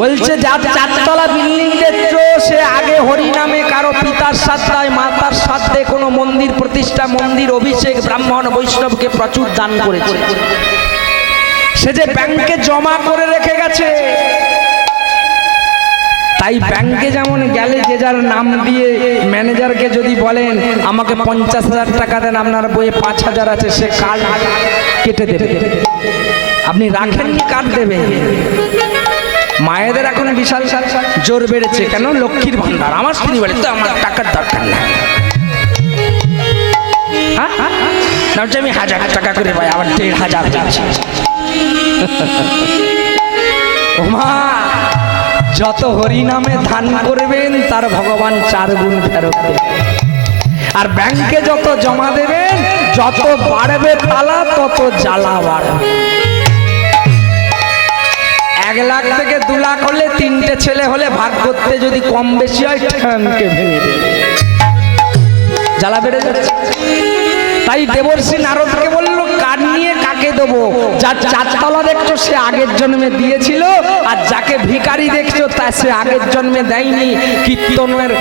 বলছে যার 4তলা বিল্ডিং দেখছো, সে আগে হরিনামে কারো পিতার সাথে মাতার সাথে কোনো মন্দির প্রতিষ্ঠা, মন্দির অভিষেক, ব্রাহ্মণ বৈষ্ণবকে প্রচুর দান করেছে। সে যে ব্যাংকে জমা করে রেখে গেছে, তাই ব্যাংকে যেমন গেলে যে যার নাম দিয়ে ম্যানেজারকে যদি বলেন আমাকে 50,000 টাকা দেন, আপনার বইয়ে 5,000 আছে, সে কার্ড কেটে দেবে। আপনি রাখেননি, কার্ড দেবে। মায়েদের এখন বিশাল জোর বেড়েছে, কেন? লক্ষ্মীর ভান্ডার। আমার স্ত্রী বলে তো আমার টাকার দরকার নেই, আমি 1000 টাকা করে পাই, আবার 1,500 যাচ্ছে। ওমা, যত হরিনামে ধান করবেন তার ভগবান 4 গুণ ফেরত দেবে। আর ব্যাংকে যত জমা দেবেন, যত বাড়বে তালা, তত জ্বালা বাড়বে। 1 লাখ থেকে 2 লাখ হলে, 3টে ছেলে হলে ভাগ করতে যদি কম বেশি হয়, ঠ্যাংকে ভেঙে দেবে, জ্বালা বেড়ে যাচ্ছে। তাই দেবর্ষি নারদকে বলল, কার নিয়ে কাকে দেবো? যার 4তলা দেখছো সে আগের জন্মে দিয়েছিল, আর যাকে ভিখারি দেখছো তা সে আগের জন্মে দেয়নি। কীর্তনের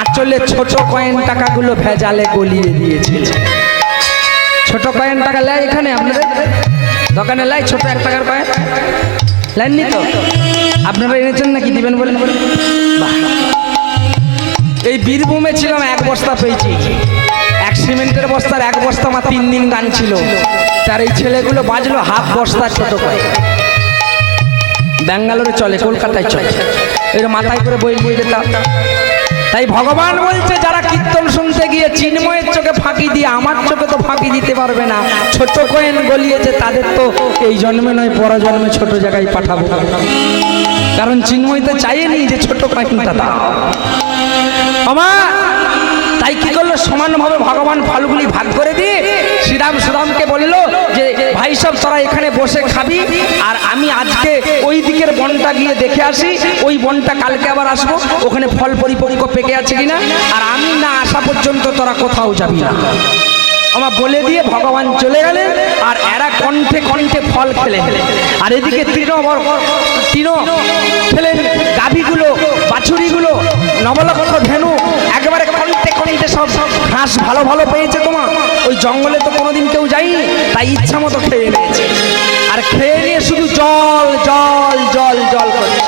আঁচলে ছোট কয়েন টাকাগুলো ভেজালে গলিয়ে দিয়েছিল। ছোট কয়েন টাকা লাই এখানে আপনাদের দোকানে লাই, ছোট 1 টাকার কয়েন লাইননি তো? আপনারা এনেছেন নাকি? দিবেন বলেন। বাহ, এই বীরভূমে ছিলাম, 1 বস্তা পেয়েছি। এক সিমেন্টের বস্তার 1 বস্তা আমার 3 দিন গান ছিল। তার এই ছেলেগুলো বাজলো হাফ বস্তা ছোট করে। ব্যাঙ্গালোরে চলে, কলকাতায় চলে, এর মাথায় করে বই যেতাম। তাই ভগবান বলছে যারা কীর্তন শুনতে গিয়ে চিন্ময়ের চোখে ফাঁকি দিয়ে আমার চোখে তো ফাঁকি দিতে পারবে না, ছোট কয়েন গলিয়েছে তাদের তো এই জন্মে নয় পর জন্মে ছোট জায়গায় পাঠাবো, কারণ চিন্ময় তো চাইনি যে ছোট কয়েনটা দাও আমার। তাই কি করলো, সমানভাবে ভগবান ফলগুলি ভাগ করে দিয়ে শ্রীরাম সুদামকে বললো যে ভাই সব তোরা এখানে বসে খাবি, আর আমি আজকে ওই দিকের বনটা গিয়ে দেখে আসি, ওই বনটা কালকে আবার আসবো, ওখানে ফল পরিপক্ক পেকে আছে কিনা, আর আমি না আসা পর্যন্ত তোরা কোথাও যাবি না আমার বলে দিয়ে ভগবান চলে গেলেন। আর এরা কণ্ঠে কণ্ঠে ফল খেলেন, আর এদিকে তৃণ খেলেন, গাভীগুলো বাছুরিগুলো নবলক্ষ ধেনু একেবারে কণ্ঠে কণ্ঠে সব ঘাস ভালো ভালো পেয়েছে। তোমার ওই জঙ্গলে তো কোনোদিন কেউ যায়নি, তাই ইচ্ছা মতো খেয়ে নিয়েছে, আর খেয়ে নিয়ে শুধু জল জল জল জল করছে,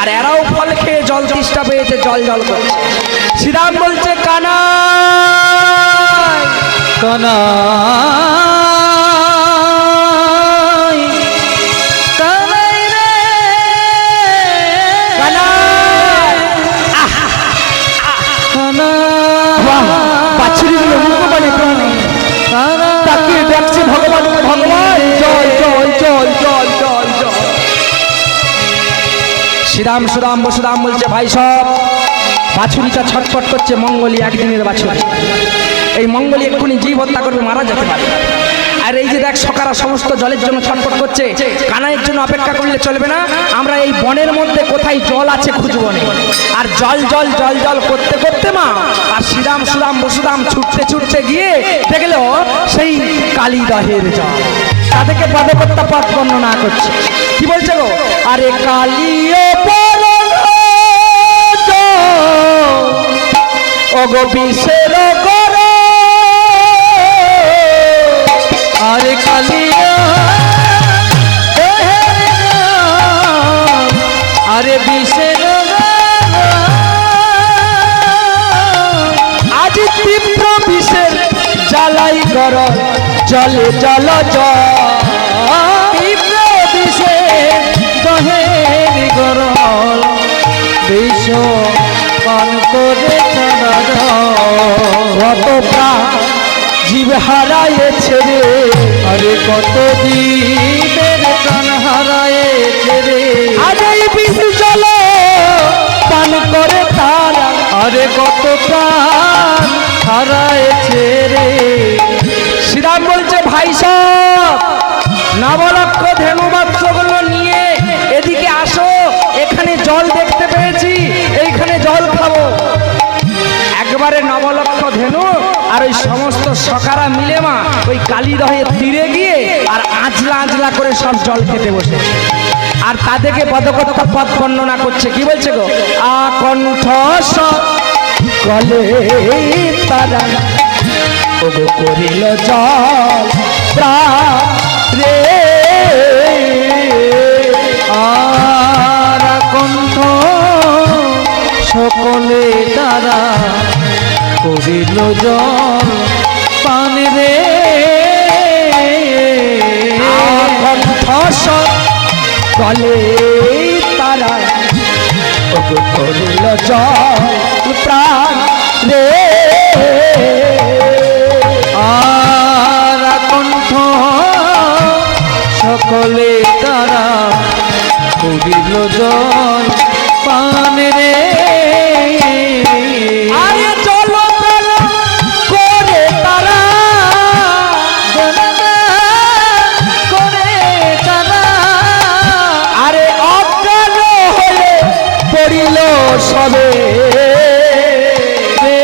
আর এরাও ফল খেয়ে জল তৃষ্ণা পেয়েছে, জল জল করছে। শ্রীরাম বলছে কানা কানাই কানাই রে কানাই, বাছুরিগুলো মুখবাণী প্রাণী তাকিয়ে দেখছে ভগবান, ভগবান জল জল জল জল জল জল। শ্রীরাম সুদাম বসুদাম বলছে ভাই সব বাছুরিটা ছটফট করছে, মঙ্গলী একদিনের বাছুরি, এই মঙ্গলী এক্ষুনি জীব হত্যা করবে, মারা যেতে পারে। আর এই যে দেখ সকারা সমস্ত জলের জন্য ছটফট করছে, কানাইয়ের জন্য অপেক্ষা করলে চলবে না, আমরা এই বনের মধ্যে কোথায় জল আছে খুঁজবো না। আর জল জল জল জল করতে করতে মা আর শ্রীরাম সুদাম বসুদাম ছুটতে ছুটতে গিয়ে দেখলো সেই কালীদহের জল। তাদেরকে পদকর্তা পথ বর্ণনা করছে, কি বলছে গো, আরে কালিও ওগো বিষের গর, আরে কালিয়া আরে বিষের আজ তীব্র বিষের জ্বালাই গর, জলে জল তীব্র বিষের দহের গরল, বিষ পান করে কত প্রাণ জীব হারাইছে রে, আরে কত জীবের প্রাণ হারায়েছে রে, আজ এই বিষ জল পান করে তারা, আরে কত প্রাণ হারায়েছে রে। শ্রীরাম বলছে ভাই সব নবলক্ষ ধেনু বাচ্চাগুলো নিয়ে এদিকে আসো, এখানে জল দেখতে পেয়েছি, এইখানে জল খাবো। একবারে নবলক্ষ ধেনু আর ওই সমস্ত সখারা মিলে মা ওই কালীদহের তীরে গিয়ে আর আঁচলা আঁচলা করে সব জল খেতে বসে, আর তাদেরকে পদকর্তা পথ বর্ণনা করছে, কি বলছে গো, আকণ্ঠ সব গলে তারা ওগো করিল জল প্রাণ রে, আর কণ্ঠ সকলে তারা করিল জল পান রে, কণ্ঠ গলে তারা ওগো করিল জল প্রাণ রে, আর কণ্ঠ সকলে তারা করিল জল পান রে, আরে জল প্রাণ করে তারা করে তারা আরে অজ্ঞান হয়ে পড়িল সবে রে,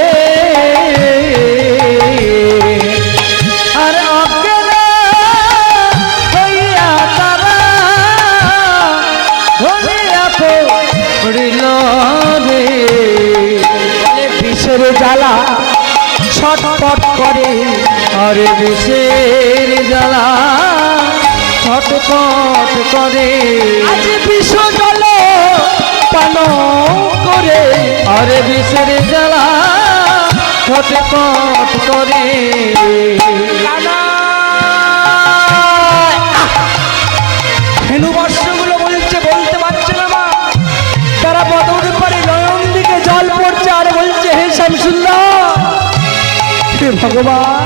আর অজ্ঞান হইয়া তারা ধরিয়া পড়িল রে, বিষের জ্বালা ছটপট করে, আরে বিষের জ্বালা ছটপট করে, আজ বিষ জল পান করে, আরে বিষের জ্বালা ছটপট করে, হেনু বর্ষগুলো বলছে, বলতে পারছে না মা, তারা বদর পারে নয়ন দিকে জল পড়ছে আর শ্যামসুন্দর, হে ভগবান,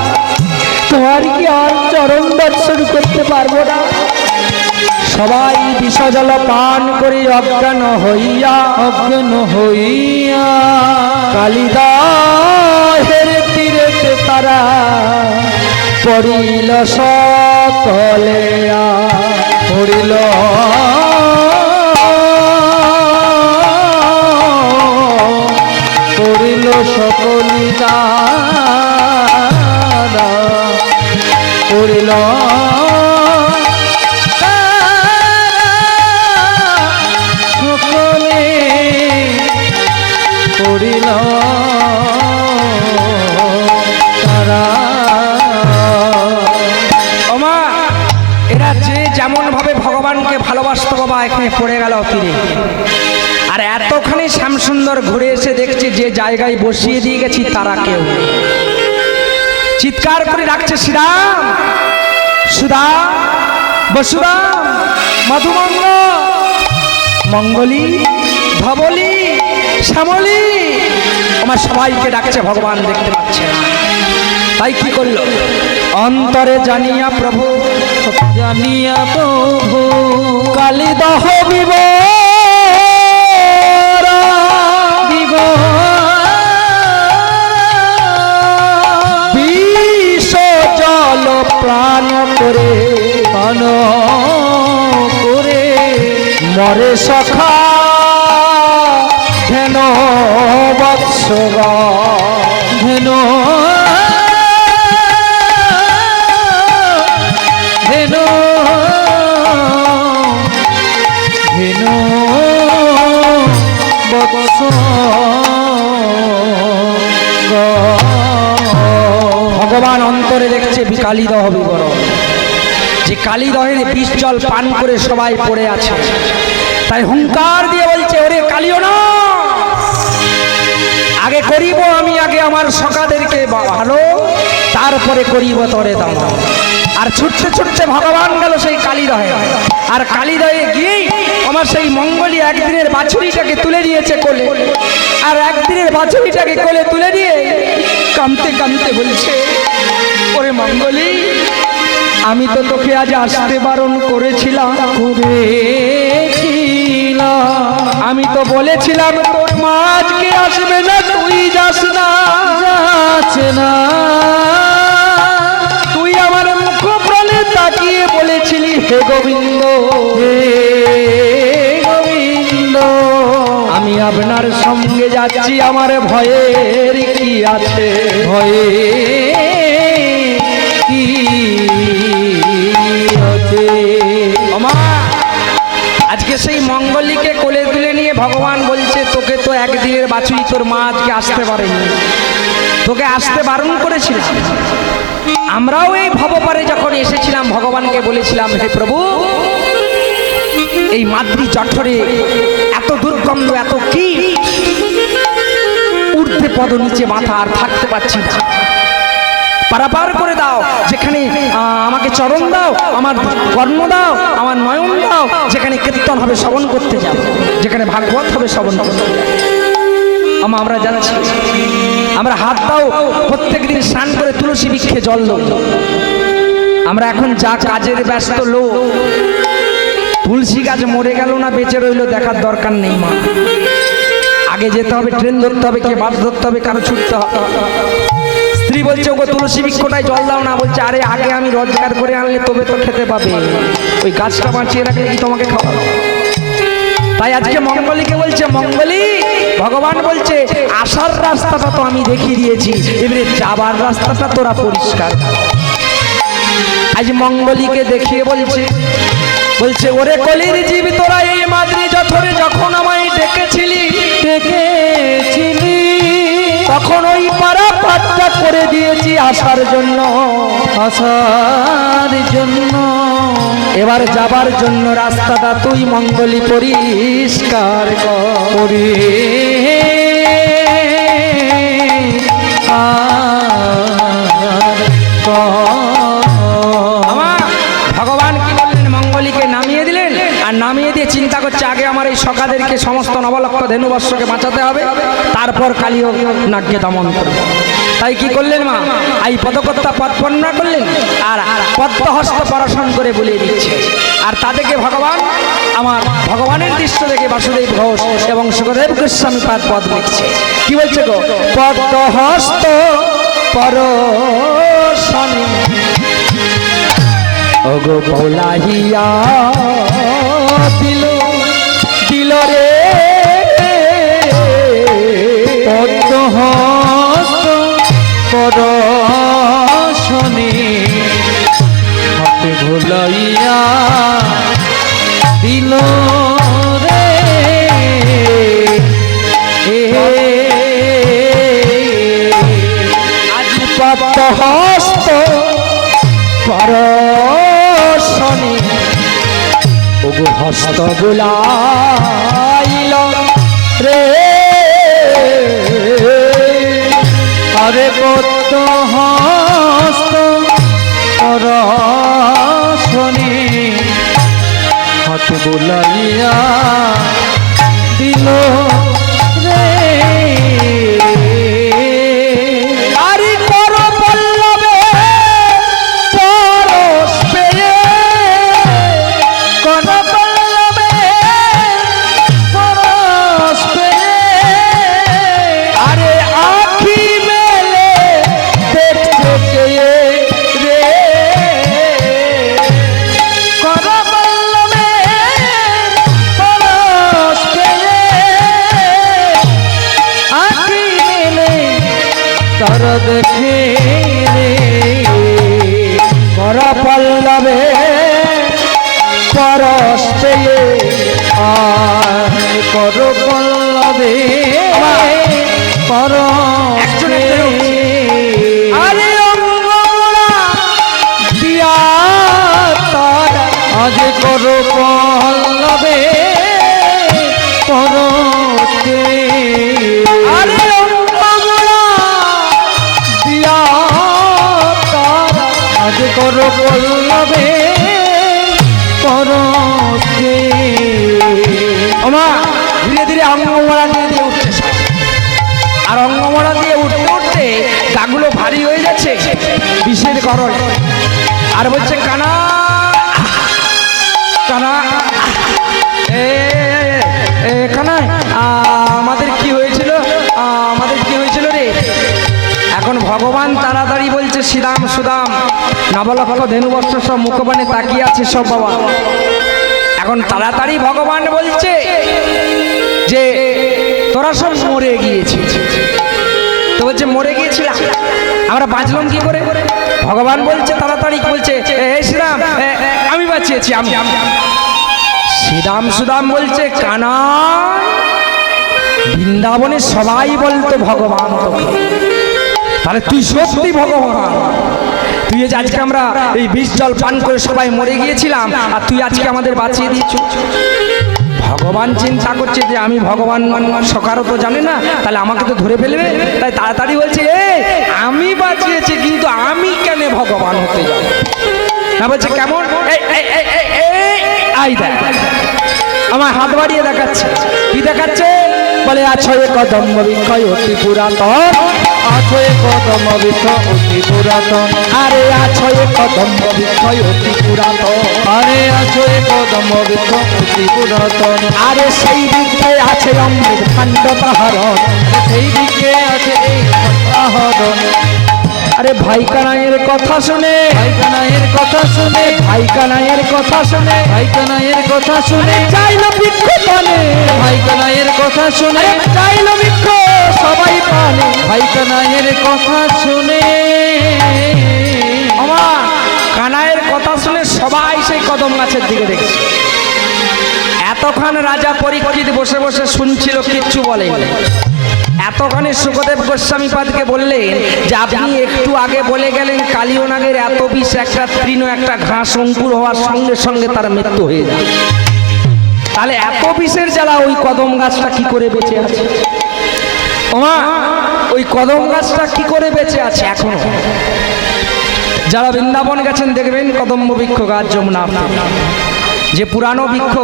তোমার কি আর চরণ দর্শন করতে পারবো না? সবাই বিষজল পান করে অজ্ঞান হইয়া কালিদাহের তীরেতে তারা পড়িল সকলে পড়িল পড়িল সকলি তারা পড়িল সকলে পড়িল তারা। ওমা, এরা যে যেমন ভাবে ভগবানকে ভালোবাসত বাবা এখানে পড়ে গেল তীরে। আর এতখানি শ্যামসুন্দর ঘুরে এসে দেখছে যে জায়গায় বসিয়ে দিয়ে গেছি তারা কেউ চিৎকার করে ডাকছে, শ্রীরাম, সুদাম, বসুরাম, মধুমঙ্গ, মঙ্গলী, ধবলী, শ্যামলী। আমার সবাইকে ডাকছে, ভগবান দেখতে পাচ্ছে না। তাই কি করলো? অন্তরে জানিয়া প্রভু কালিদহ বিব বিষ জল প্রাণ করে মরে সখা ধেন বৎসগ ধেন ধেন ধেন বৎস। ভগবান অন্তরে দেখছে কালিদহ বিবরণ, যে কালিদহের বিষ জল পান করে সবাই পড়ে আছে। তাই হুঙ্কার দিয়ে বলছে, ওরে কালিও না, আগে করিব আমি, আগে আমার সখাদেরকে ভালো, তারপরে করিব তরে দাম। আর ছুটতে ছুটতে ভগবান গেল সেই কালিদহে। আর কালিদহে গিয়েই আমার সেই মঙ্গলী একদিনের বাছুরিটাকে তুলে নিয়েছে কোলে। আর একদিনের বাছুরিটাকে কোলে তুলে দিয়ে কাঁদতে কাঁদতে বলছে, ওরে মঙ্গলী, আমি তো তোকে আজ আসতে বারণ করেছিলাম, আমি তো বলেছিলাম তোর মা আজকে আসবে না, তুই যাস না, তুই আমার মুখ প্রাণে তাকিয়ে বলেছিলি, হে গোবিন্দ, হে গোবিন্দ, আমি আপনার সঙ্গে যাচ্ছি, আমার ভয়ের কি আছে, ভয়ে কি আছে। আজকে সেই মঙ্গলীকে কোলে তুলে নিয়ে ভগবান বলছে, তোকে তো একদিনের বাছুরি, তোর মা আজকে আসতে পারেনি, তোকে আসতে বারণ করেছিলাম। আমরাও এই ভবপারে যখন এসেছিলাম ভগবানকে বলেছিলাম, হে প্রভু, এই মাতৃ জঠরে এত দুর্গন্ধ, এত কি, উঠতে পদ নিচে মাথা, আর থাকতে পারছি না, পারাপার করে দাও, যেখানে আমাকে চরণ দাও, আমার কর্ণ দাও, আমার নয়ন দাও, যেখানে কীর্তন হবে শ্রবণ করতে যাও, যেখানে ভাগবত হবে শ্রবণ করতে যাও। আমরা যাচ্ছি, আমরা হাত দাও, প্রত্যেক দিন স্নান করে তুলসী বৃক্ষে জল দাও। আমরা এখন যা কাজের ব্যস্ত লোক, তুলসী গাছ মরে গেল না বেঁচে রইল দেখার দরকার নেই মা। আগে যেতে হবে, ট্রেন ধরতে হবে, কে বাস ধরতে হবে, কারো ছুটতে হবে। স্ত্রী বলছে, ওগো তুলসী বৃক্ষটায় জল দাও না। বলছে, আরে আগে আমি রোজগার করে আনলে তবে তো খেতে পাবে, ওই গাছটা বাঁচিয়ে রাখলে কি তোমাকে খাওয়াবো? তাই আজকে মঙ্গলীকে বলছে, মঙ্গলী, ভগবান বলছে, আসার রাস্তাটা তো আমি দেখিয়ে দিয়েছি, এবারে যাবার রাস্তাটা তোরা পরিষ্কার। আজ মঙ্গলীকে দেখিয়ে বলছে, ওরে কলির জীব, তোরা এই মাতৃ জঠরে যখন আমায় ডেকেছিলি, তখন ওই পাড়া পাটটা করে দিয়েছি আসার জন্য, এবার যাবার জন্য রাস্তাটা তুই মঙ্গলী পরিষ্কার করি। ভগবান কি বললেন? মঙ্গলীকে নামিয়ে দিলেন, আর নামিয়ে দিয়ে চিন্তা করছে, আগে আমার এই সখাদেরকে সমস্ত নবলক্ষ ধেনু ধনুবর্ষকে বাঁচাতে হবে, তারপর কালীয় নাগকে দমন করবে। তাই কি করলেন মা, এই পদকর্তা পদ বর্ণনা করলেন আর পদ্মহস্ত পরাশন করে বলিয়ে দিচ্ছে। আর তাদেরকে ভগবান, আমার ভগবানের দৃশ্য দেখে বাসুদেব ঘোষ এবং সুখদেব গোস্বামী পাদ পদ লিখছে। কি বলছে গো, পদ্মহস্ত পরশনে ওগো পৌলাহিয়া দিল দিল রে পদ্মহস্ত পরশনে হাতে ভুলাইয়া দিল রে আজ পদ্মহস্ত পরশনে ওগো হস্ত বুলাইল রে আরে পদ্মহস্ত পরশনে হাতে বুলাইয়া দিল রে আরে কর পল্লবে পরশ পেয়ে, কোন পল্লবে পরশ পেয়ে আরে আখি মেলে দেখতে চেয়ে রে কোন পল্লবে পরশ পেয়ে আঁখি মেলে তার দেখে রে কর পল্লবে পরশ পেয়ে আর কর পল্লবে পরশ একজন একটা লোক। পেয়ে আরে অঙ্গমরা দিয়া তারা আজ কর পল্লবে পরশ পেয়ে আরে অঙ্গমরা দিয়া তারা আজ কর পল্লবে পরশ পেয়ে ওমা ধীরে ধীরে অঙ্গমরা দিয়ে দিয়ে উঠছে সব। আর অঙ্গমরা দিয়ে উঠতে উঠতে গাগুলো ভারী হয়ে যাচ্ছে বিষের গরল। আর বলছে কানা কানা এ এ, কানা আমাদের কি হয়েছিল, আমাদের কি হয়েছিল রে। এখন ভগবান তাড়াতাড়ি বলছে শ্রীরাম সুদাম নবলক্ষ ধেনুবর্ষ সব মুখবাণে তাকিয়ে আছে সব বাবা। এখন তাড়াতাড়ি ভগবান বলছে যে তোরা সব মরে গিয়েছিস। তো বলছে মরে গিয়েছিলাম, আমরা বাঁচলাম কি করে। ভগবান বলছে তাড়াতাড়ি বলছে এই শ্রীরাম আমি বাঁচিয়েছি আমি। শ্রীরাম সুদাম বলছে কানা বৃন্দাবনে সবাই বলতো ভগবান তোকে, তাহলে তুই সত্যি ভগবান। তুই যে আজকে আমরা এই বিষ জল পান করে সবাই মরে গিয়েছিলাম আর তুই আজকে আমাদের বাঁচিয়ে দিচ্ছ। ভগবান চিন্তা করছে যে আমি ভগবান সকারও তো জানে না, তাহলে আমাকে তো ধরে ফেলবে। তাই তাড়াতাড়ি বলছে আমি বাঁচিয়েছি কিন্তু আমি কেন ভগবান হতে যাব না। বলছে কেমন, আই দেখ আমার হাত বাড়িয়ে দেখাচ্ছে। কি দেখাচ্ছে, বলে আছো এ কদম বিক্ষয় অতি পুরাতন, আছো এ কদম বৃক্ষ অতি পুরাতন, আরে আছো এ কদম বিক্ষয় অতি পুরাতন, আরে আছো এ কদম বৃক্ষ অতি পুরাতন, আরে সেই দিকে আছে অমৃত খণ্ড তাহারণ, সেই দিকে আছে এই আহরণ। আরে ভাই কানাইয়ের কথা শুনে, ভাই কানাইয়ের কথা শুনে, ভাই কানাইয়ের কথা শুনে, ভাই কানাইয়ের কথা শুনে, চাইলো বৃক্ষ পানে, ভাই কানাইয়ের কথা শুনে, চাইলো বৃক্ষ সবাই পানে। ভাই কানাইয়ের কথা শুনে, আমার কানাইয়ের কথা শুনে সবাই সেই কদম গাছের দিকে দেখছে। এতক্ষণ রাজা পরীক্ষিত বসে বসে শুনছিল, কিচ্ছু বলেনি। এতক্ষণে সুখদেব গোস্বামী পাদকে বললেন যে আপনি একটু আগে বলে গেলেন কালীয় নাগের এত বিষ একটা তৃণ একটা ঘাস অঙ্কুর হওয়ার সঙ্গে সঙ্গে তার মৃত্যু হয়ে যায়, তাহলে এত বিষের জ্বালা ওই কদম গাছটা কি করে বেঁচে আছে। ওমা ওই কদম গাছটা কি করে বেঁচে আছে এখনো। যারা বৃন্দাবন গেছেন দেখবেন কদম্ব বৃক্ষ গাছ যমুনা, যে পুরানো বৃক্ষ,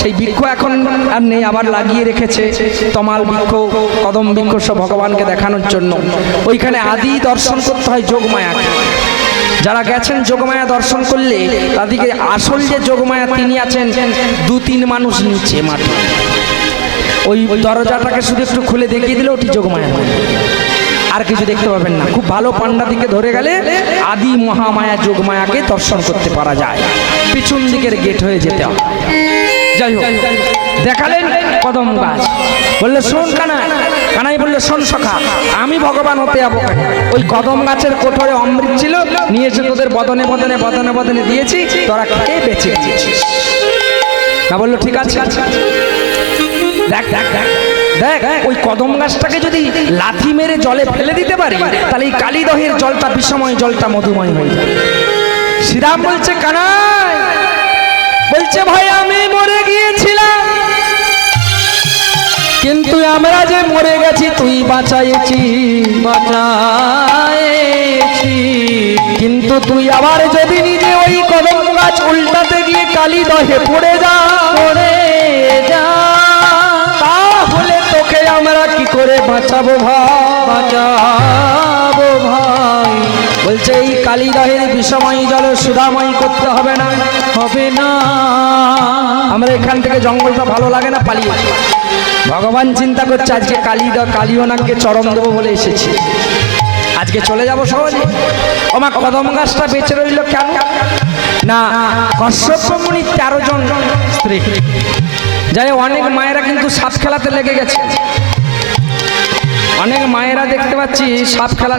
সেই বৃক্ষ এখন আর নেই, আবার লাগিয়ে রেখেছে তমাল বৃক্ষ, কদম বৃক্ষ, সব ভগবানকে দেখানোর জন্য। ওইখানে আদি দর্শন করতে হয় যোগমায়াকে। যারা গেছেন যোগমায়া দর্শন করলে তাদেরকে আসল যে যোগমায়া তিনি আছেন 2-3 মানুষ নিচে মাটি। ওই দরজাটাকে শুধু একটু খুলে দেখিয়ে দিলে ওটি যোগমায়া, আর কিছু দেখতে পাবেন না। খুব ভালো পান্ডা দিকে ধরে গেলে আদি মহামায়া যোগমায়াকে দর্শন করতে পারা যায়। পিছন দিকের গেট হয়ে যেতে হবে। যাই হোক, দেখালেন কদম গাছ, বললে শোন কানাই। কানাই বললে শোন সখা, আমি ভগবান হতে যাবো। ওই কদম গাছের কোঠরে অমৃত ছিল, নিয়ে এসে তোদের বদনে বদনে বদনে বদনে দিয়েছি, তোরা খেয়ে বেঁচে গিয়েছিস। না বললো ঠিক আছে। দেখ দেখ দেখ দেখ, ওই কদম গাছটাকে যদি লাথি মেরে জলে ফেলে দিতে পারি, তাহলে এই কালীদহের জলটা বিষময়, জলটা মধুময় হয়ে যাবে। শ্রীরাম বলছে কানাই, বলছে ভাই আমি মরে গিয়েছিলাম, কিন্তু আমরা যে মরে গেছি তুই বাঁচাইছি, কিন্তু তুই আবার যদি নিজে ওই কদম গাছ উল্টাতে গিয়ে কালীদহে পড়ে যা, তাহলে তোকে আমরা কি করে বাঁচাবো ভাই? বলছে এই কালীদহের বিষময় জল সুধাময় করতে হবে না, আমরা এখান থেকে জঙ্গলটা ভালো লাগে না, পালিয়ে ভগবান চিন্তা করছে আজকে কালীনাগকে চরম দেবো বলে এসেছি, আজকে চলে যাব সহজে। ওমা কদম গাছটা বেঁচে রইল কেন না? কশ্যপ মুনির 13 জন স্ত্রী। যাই হোক, অনেক মায়েরা কিন্তু সাপ খেলাতে লেগে গেছে। অনেক মায়েরা দেখতে পাচ্ছি সাপ খেলা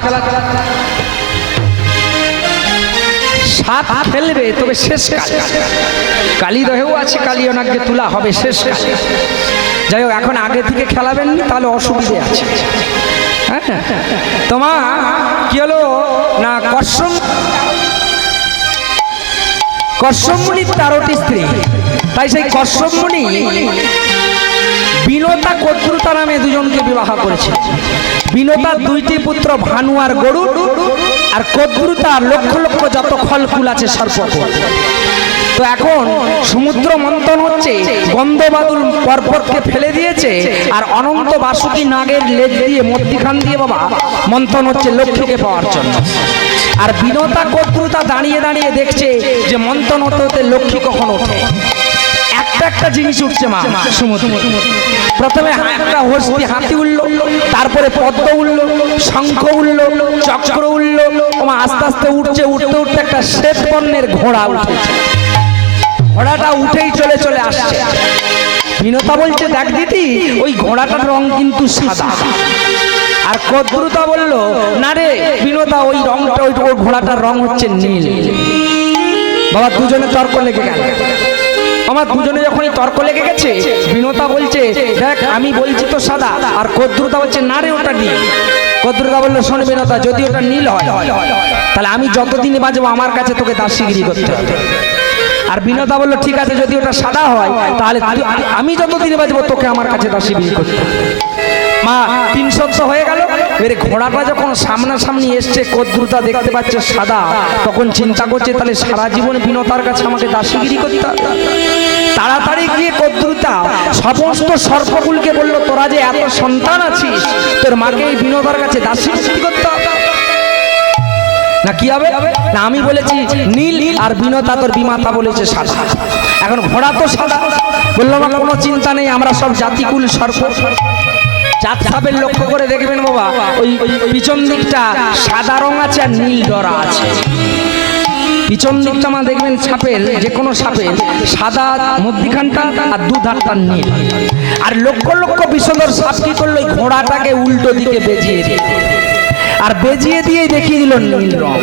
সাপ ফেলবে, তবে শেষ কাল। কালীদহেও আছে, কালীনাগকে তোলা হবে শেষ কাল। যাই হোক, এখন আগে থেকে খেলাবেন তাহলে অসুবিধে আছে। হ্যাঁ, তোমার কি হলো না, কশ্যপ মুনির 13টি স্ত্রী। তাই সেই কশ্যপ মুনি বিনতা কদ্রুতা নামে 2 জনকে বিবাহ করেছে। বিনতার 2টি পুত্র ভানু আর গরুড়, আর কদ্রুতার লক্ষ লক্ষ যত ফলকুল আছে সর্পকুল। তো এখন সমুদ্র মন্থন হচ্ছে, গন্ধবাদুল পর্বতকে ফেলে দিয়েছে, আর অনন্ত বাসুকি নাগের লেজ দিয়ে মধ্যিখান দিয়ে বাবা মন্থন হচ্ছে লক্ষ্মীকে পাওয়ার জন্য। আর বিনতা কদ্রুতা দাঁড়িয়ে দাঁড়িয়ে দেখছে যে মন্থন হতে হতে লক্ষ্মী কখন ওঠে। একটা জিনিস উঠছে মা সমুদ্রে। প্রথমে একটা হস্তি হাতি উঠল, তারপরে পদ্ম উঠল, শঙ্খ উঠল, চক্র উঠল, আস্তে আস্তে উঠতে উঠতে একটা শ্বেত বর্ণের ঘোড়া উঠেছে। ঘোড়াটা উঠেই চলে আসছে। বিনতা বলছে দেখ দিদি, ওই ঘোড়াটার রং কিন্তু সাদা। আর কদ্রুতা বলল না রে বিনতা, ওই রংটা, ওই ঘোড়াটার রং হচ্ছে নীল। বাবা দুজনে তর্ক লেগে গেল। আমার দুজনে যখনই তর্ক লেগে গেছে, বিনতা বলছে দেখ আমি বলছি তো সাদা, আর কদ্রুতা বলছে না রে ওটা নীল। কদ্রুতা বললো শোন বিনতা, যদি ওটা নীল হয় তাহলে আমি যতদিনে বাঁচবো আমার কাছে তোকে দাসীগিরি করতে হবে। আর বিনতা বললো ঠিক আছে, যদি ওটা সাদা হয় তাহলে আমি যতদিনে বাঁচবো তোকে আমার কাছে দাসীগিরি করতে হবে। মা 300 হয়ে গেল। এবারে ঘোড়াটা যখন সামনাসামনি এসছে, কদ্রুতা দেখতে পাচ্ছে সাদা, তখন চিন্তা করছে তাহলে সারা জীবন বিনতার কাছে আমাকে দাসীগিরি করতে হবে। তাড়াতাড়ি গিয়ে কদ্রুতা সমস্ত সর্পকুলকে বললো তোরা যে এত সন্তান আছিস, তোর মাকে এই বিনতার কাছে দাসীগিরি করতে হবে না, কি হবে না? আমি বলেছি নীল, আর বিনতা তোর বিমাতা বলেছে সাদা। এখন ঘোড়া তো সাদা। বললো আমার কোনো চিন্তা নেই, আমরা সব জাতিকুল সর্প। জাত সাপের লক্ষ্য করে দেখবেন বাবা, ওই পিছন দিকটা সাদা রং আছে আর নীল ডরা আছে। পিছন দিকটা আমার দেখবেন সাপের, যে কোনো সাপের সাদা মধ্যিখানটা আর 2 ধারটা নীল। আর লক্ষ লক্ষ বিষধর সাপ কি করলো, ওই ঘোড়াটাকে উল্টো দিকে বেজিয়ে দিল, আর বেজিয়ে দিয়ে দেখিয়ে দিল নীল রং।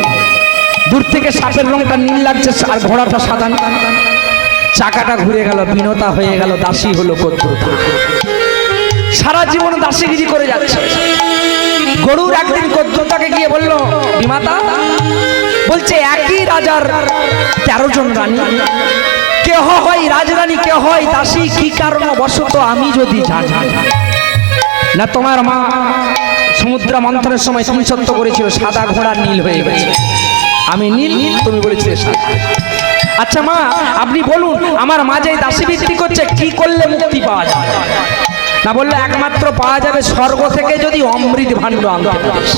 দূর থেকে সাপের রংটা নীল লাগছে আর ঘোড়াটা সাদা। চাকাটা ঘুরে গেল, বিনতা হয়ে গেল দাসী, হলো কদ্রুতা। সারা জীবন দাসীগিরি করে যাচ্ছে। গরুর একদিন কদ্রুতাকে গিয়ে বলল বিমাতা, বলছে একই রাজার 13 জন রানী, কেহ হয় রাজরানী, কেহ হয় দাসী, কি কারণ বশত আমি যদি জানি না। তোমার মা সমুদ্র মন্থনের সময় 3 করেছিল, সাদা ঘোড়া নীল হয়ে গেছে। আমি নীল, তুমি বলেছিলে সাদা। আচ্ছা মা, আপনি বলুন, আমার মা যে দাসী বিক্রি করছে, কি করলে মুক্তি পাওয়া যায়? না বললে একমাত্র পাওয়া যাবে স্বর্গ থেকে যদি অমৃত ভাণ্ড আনতে পারিস।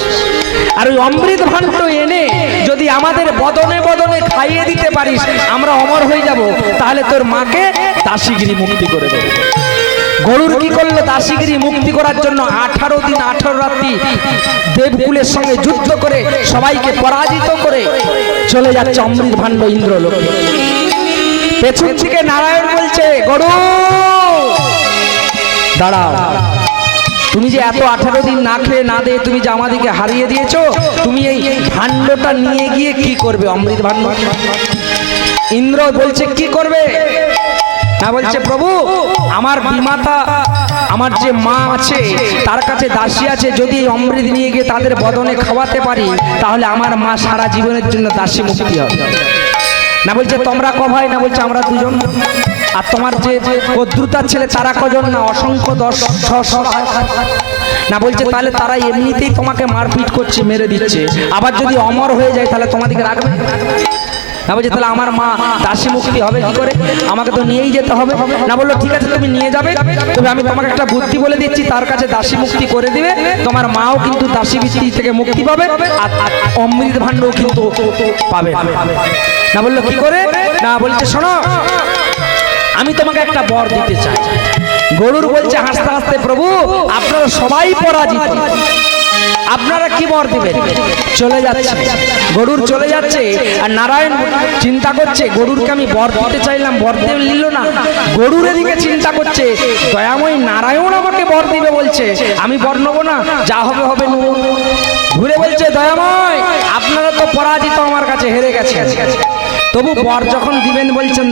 আর ওই অমৃত ভাণ্ড এনে যদি আমাদের বদনে বদনে খাইয়ে দিতে পারিস, আমরা অমর হয়ে যাব। তাহলে তোর মাকে দাসীগিরি মুক্তি করে দেবে। গরুর কি করলো? দাসীগিরি মুক্তি করার জন্য 18 দিন 18 রাত্রি দেবকুলের সঙ্গে যুদ্ধ করে সবাইকে পরাজিত করে চলে যাচ্ছে অমৃত ভাণ্ড ইন্দ্রলোকে। পেছন থেকে নারায়ণ বলছে, গরু দাঁড়াও, তুমি যে এত 18 দিন না খেয়ে না দিয়ে তুমি যে আমাদেরকে হারিয়ে দিয়েছো, তুমি এই ভাণ্ডটা নিয়ে গিয়ে কি করবে? অমৃত ভাণ্ড। ইন্দ্র বলছে কি করবে? না বলছে, প্রভু আমার বিমাতা, আমার যে মা আছে তার কাছে দাসী আছে, যদি এই অমৃত নিয়ে গিয়ে তাদের বদনে খাওয়াতে পারি, তাহলে আমার মা সারা জীবনের জন্য দাসী মুক্তি হবে। না বলছে তোমরা ক ভাই? না বলছে আমরা দুজন। আর তোমার যে কদ্রুতার ছেলে তারা কজন? না অসংখ্য 10 না বলছে তাহলে তারা এমনিতেই তোমাকে মারপিট করছে, মেরে দিচ্ছে, আবার যদি অমর হয়ে যায় তাহলে তোমাদেরকে রাখবে না? বলছে তাহলে আমার মা দাসী মুক্তি হবে কি করে? আমাকে তো নিয়েই যেতে হবে। না বললো ঠিক আছে তুমি নিয়ে যাবে, তবে আমি তোমাকে একটা বুদ্ধি বলে দিচ্ছি, তার কাছে দাসী মুক্তি করে দিবে, তোমার মাও কিন্তু দাসী বৃত্তি থেকে মুক্তি পাবে, আর অমৃত ভাণ্ডও কিন্তু পাবে। না বললো কি করে? না বলছে শোনো, আমি তোমাকে একটা বর দিতে চাই। গরুর বলছে হাসতে হাসতে, প্রভু আপনারা সবাই পরাজিত, আপনারা কি বর দিবেন? চলে যাচ্ছে গরুর, চলে যাচ্ছে। আর নারায়ণ চিন্তা করছে, গরুরকে আমি বর দিতে চাইলাম, বর দিয়ে নিল না। গরুর এদিকে চিন্তা করছে, দয়াময় নারায়ণ আমাকে বর দিবে বলছে, আমি বর নেবো না, যা হবে হবে নেবো। ঘুরে বলছে, দয়াময় আপনারা তো পরাজিত, আমার কাছে হেরে গেছে, তবু বর যখন দিবেন বলছেন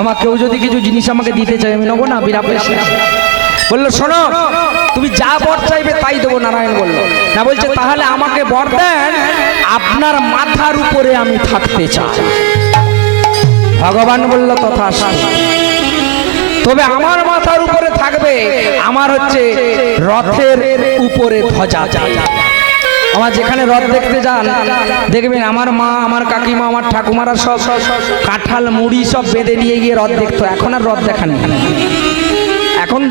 আমার কেউ যদি কিছু জিনিস আমাকে দিতে চাই আমি নেবো না, বিনা পয়সা। বললো শোনো, তুমি যা বর চাইবে তাই দেবো। নারায়ণ বললো না, বলছে তাহলে আমাকে বর দেন, আপনার মাথার উপরে আমি থাকতে চাই। ভগবান বলল তথাস্তু, তবে আমার মাথার উপরে থাকবে, আমার হচ্ছে রথের উপরে ধ্বজা চাই। আমার যেখানে রথ দেখতে যান দেখবেন আমার মা, আমার কাকিমা, আমার ঠাকুমারা সব কাঁঠাল মুড়ি সব বেঁধে নিয়ে গিয়ে রথ দেখতো। এখন আর রথ দেখা নেই, এখন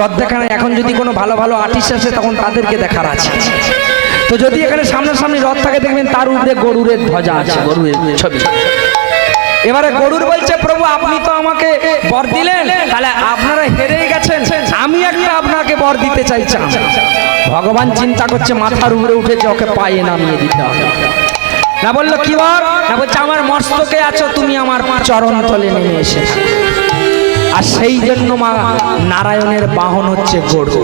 রথ দেখা নেই। এখন যদি কোনো ভালো ভালো আর্টিস্ট আসে তখন তাদেরকে দেখার আছে। তো যদি এখানে সামনাসামনি রথ থাকে দেখবেন তার উপরে গরুরের ধ্বজা আছে, গরুরের ছবি। এবারে গরুর বলছে, প্রভু আপনি তো আমাকে বর দিলেন, তাহলে আপনারা হেরেই গেছেন, আমি একটা আপনাকে বর দিতে চাইছিলাম। ভগবান চিন্তা করছে, মাথার উপরে উঠেছে, ওকে পায়ে নামিয়ে দিতে হবে। না বললো কি বর? না বলছে আমার মস্তকে আছো, তুমি আমার চরণ তলে নেমে এসে। আর সেই জন্য মা নারায়ণের বাহন হচ্ছে গরু।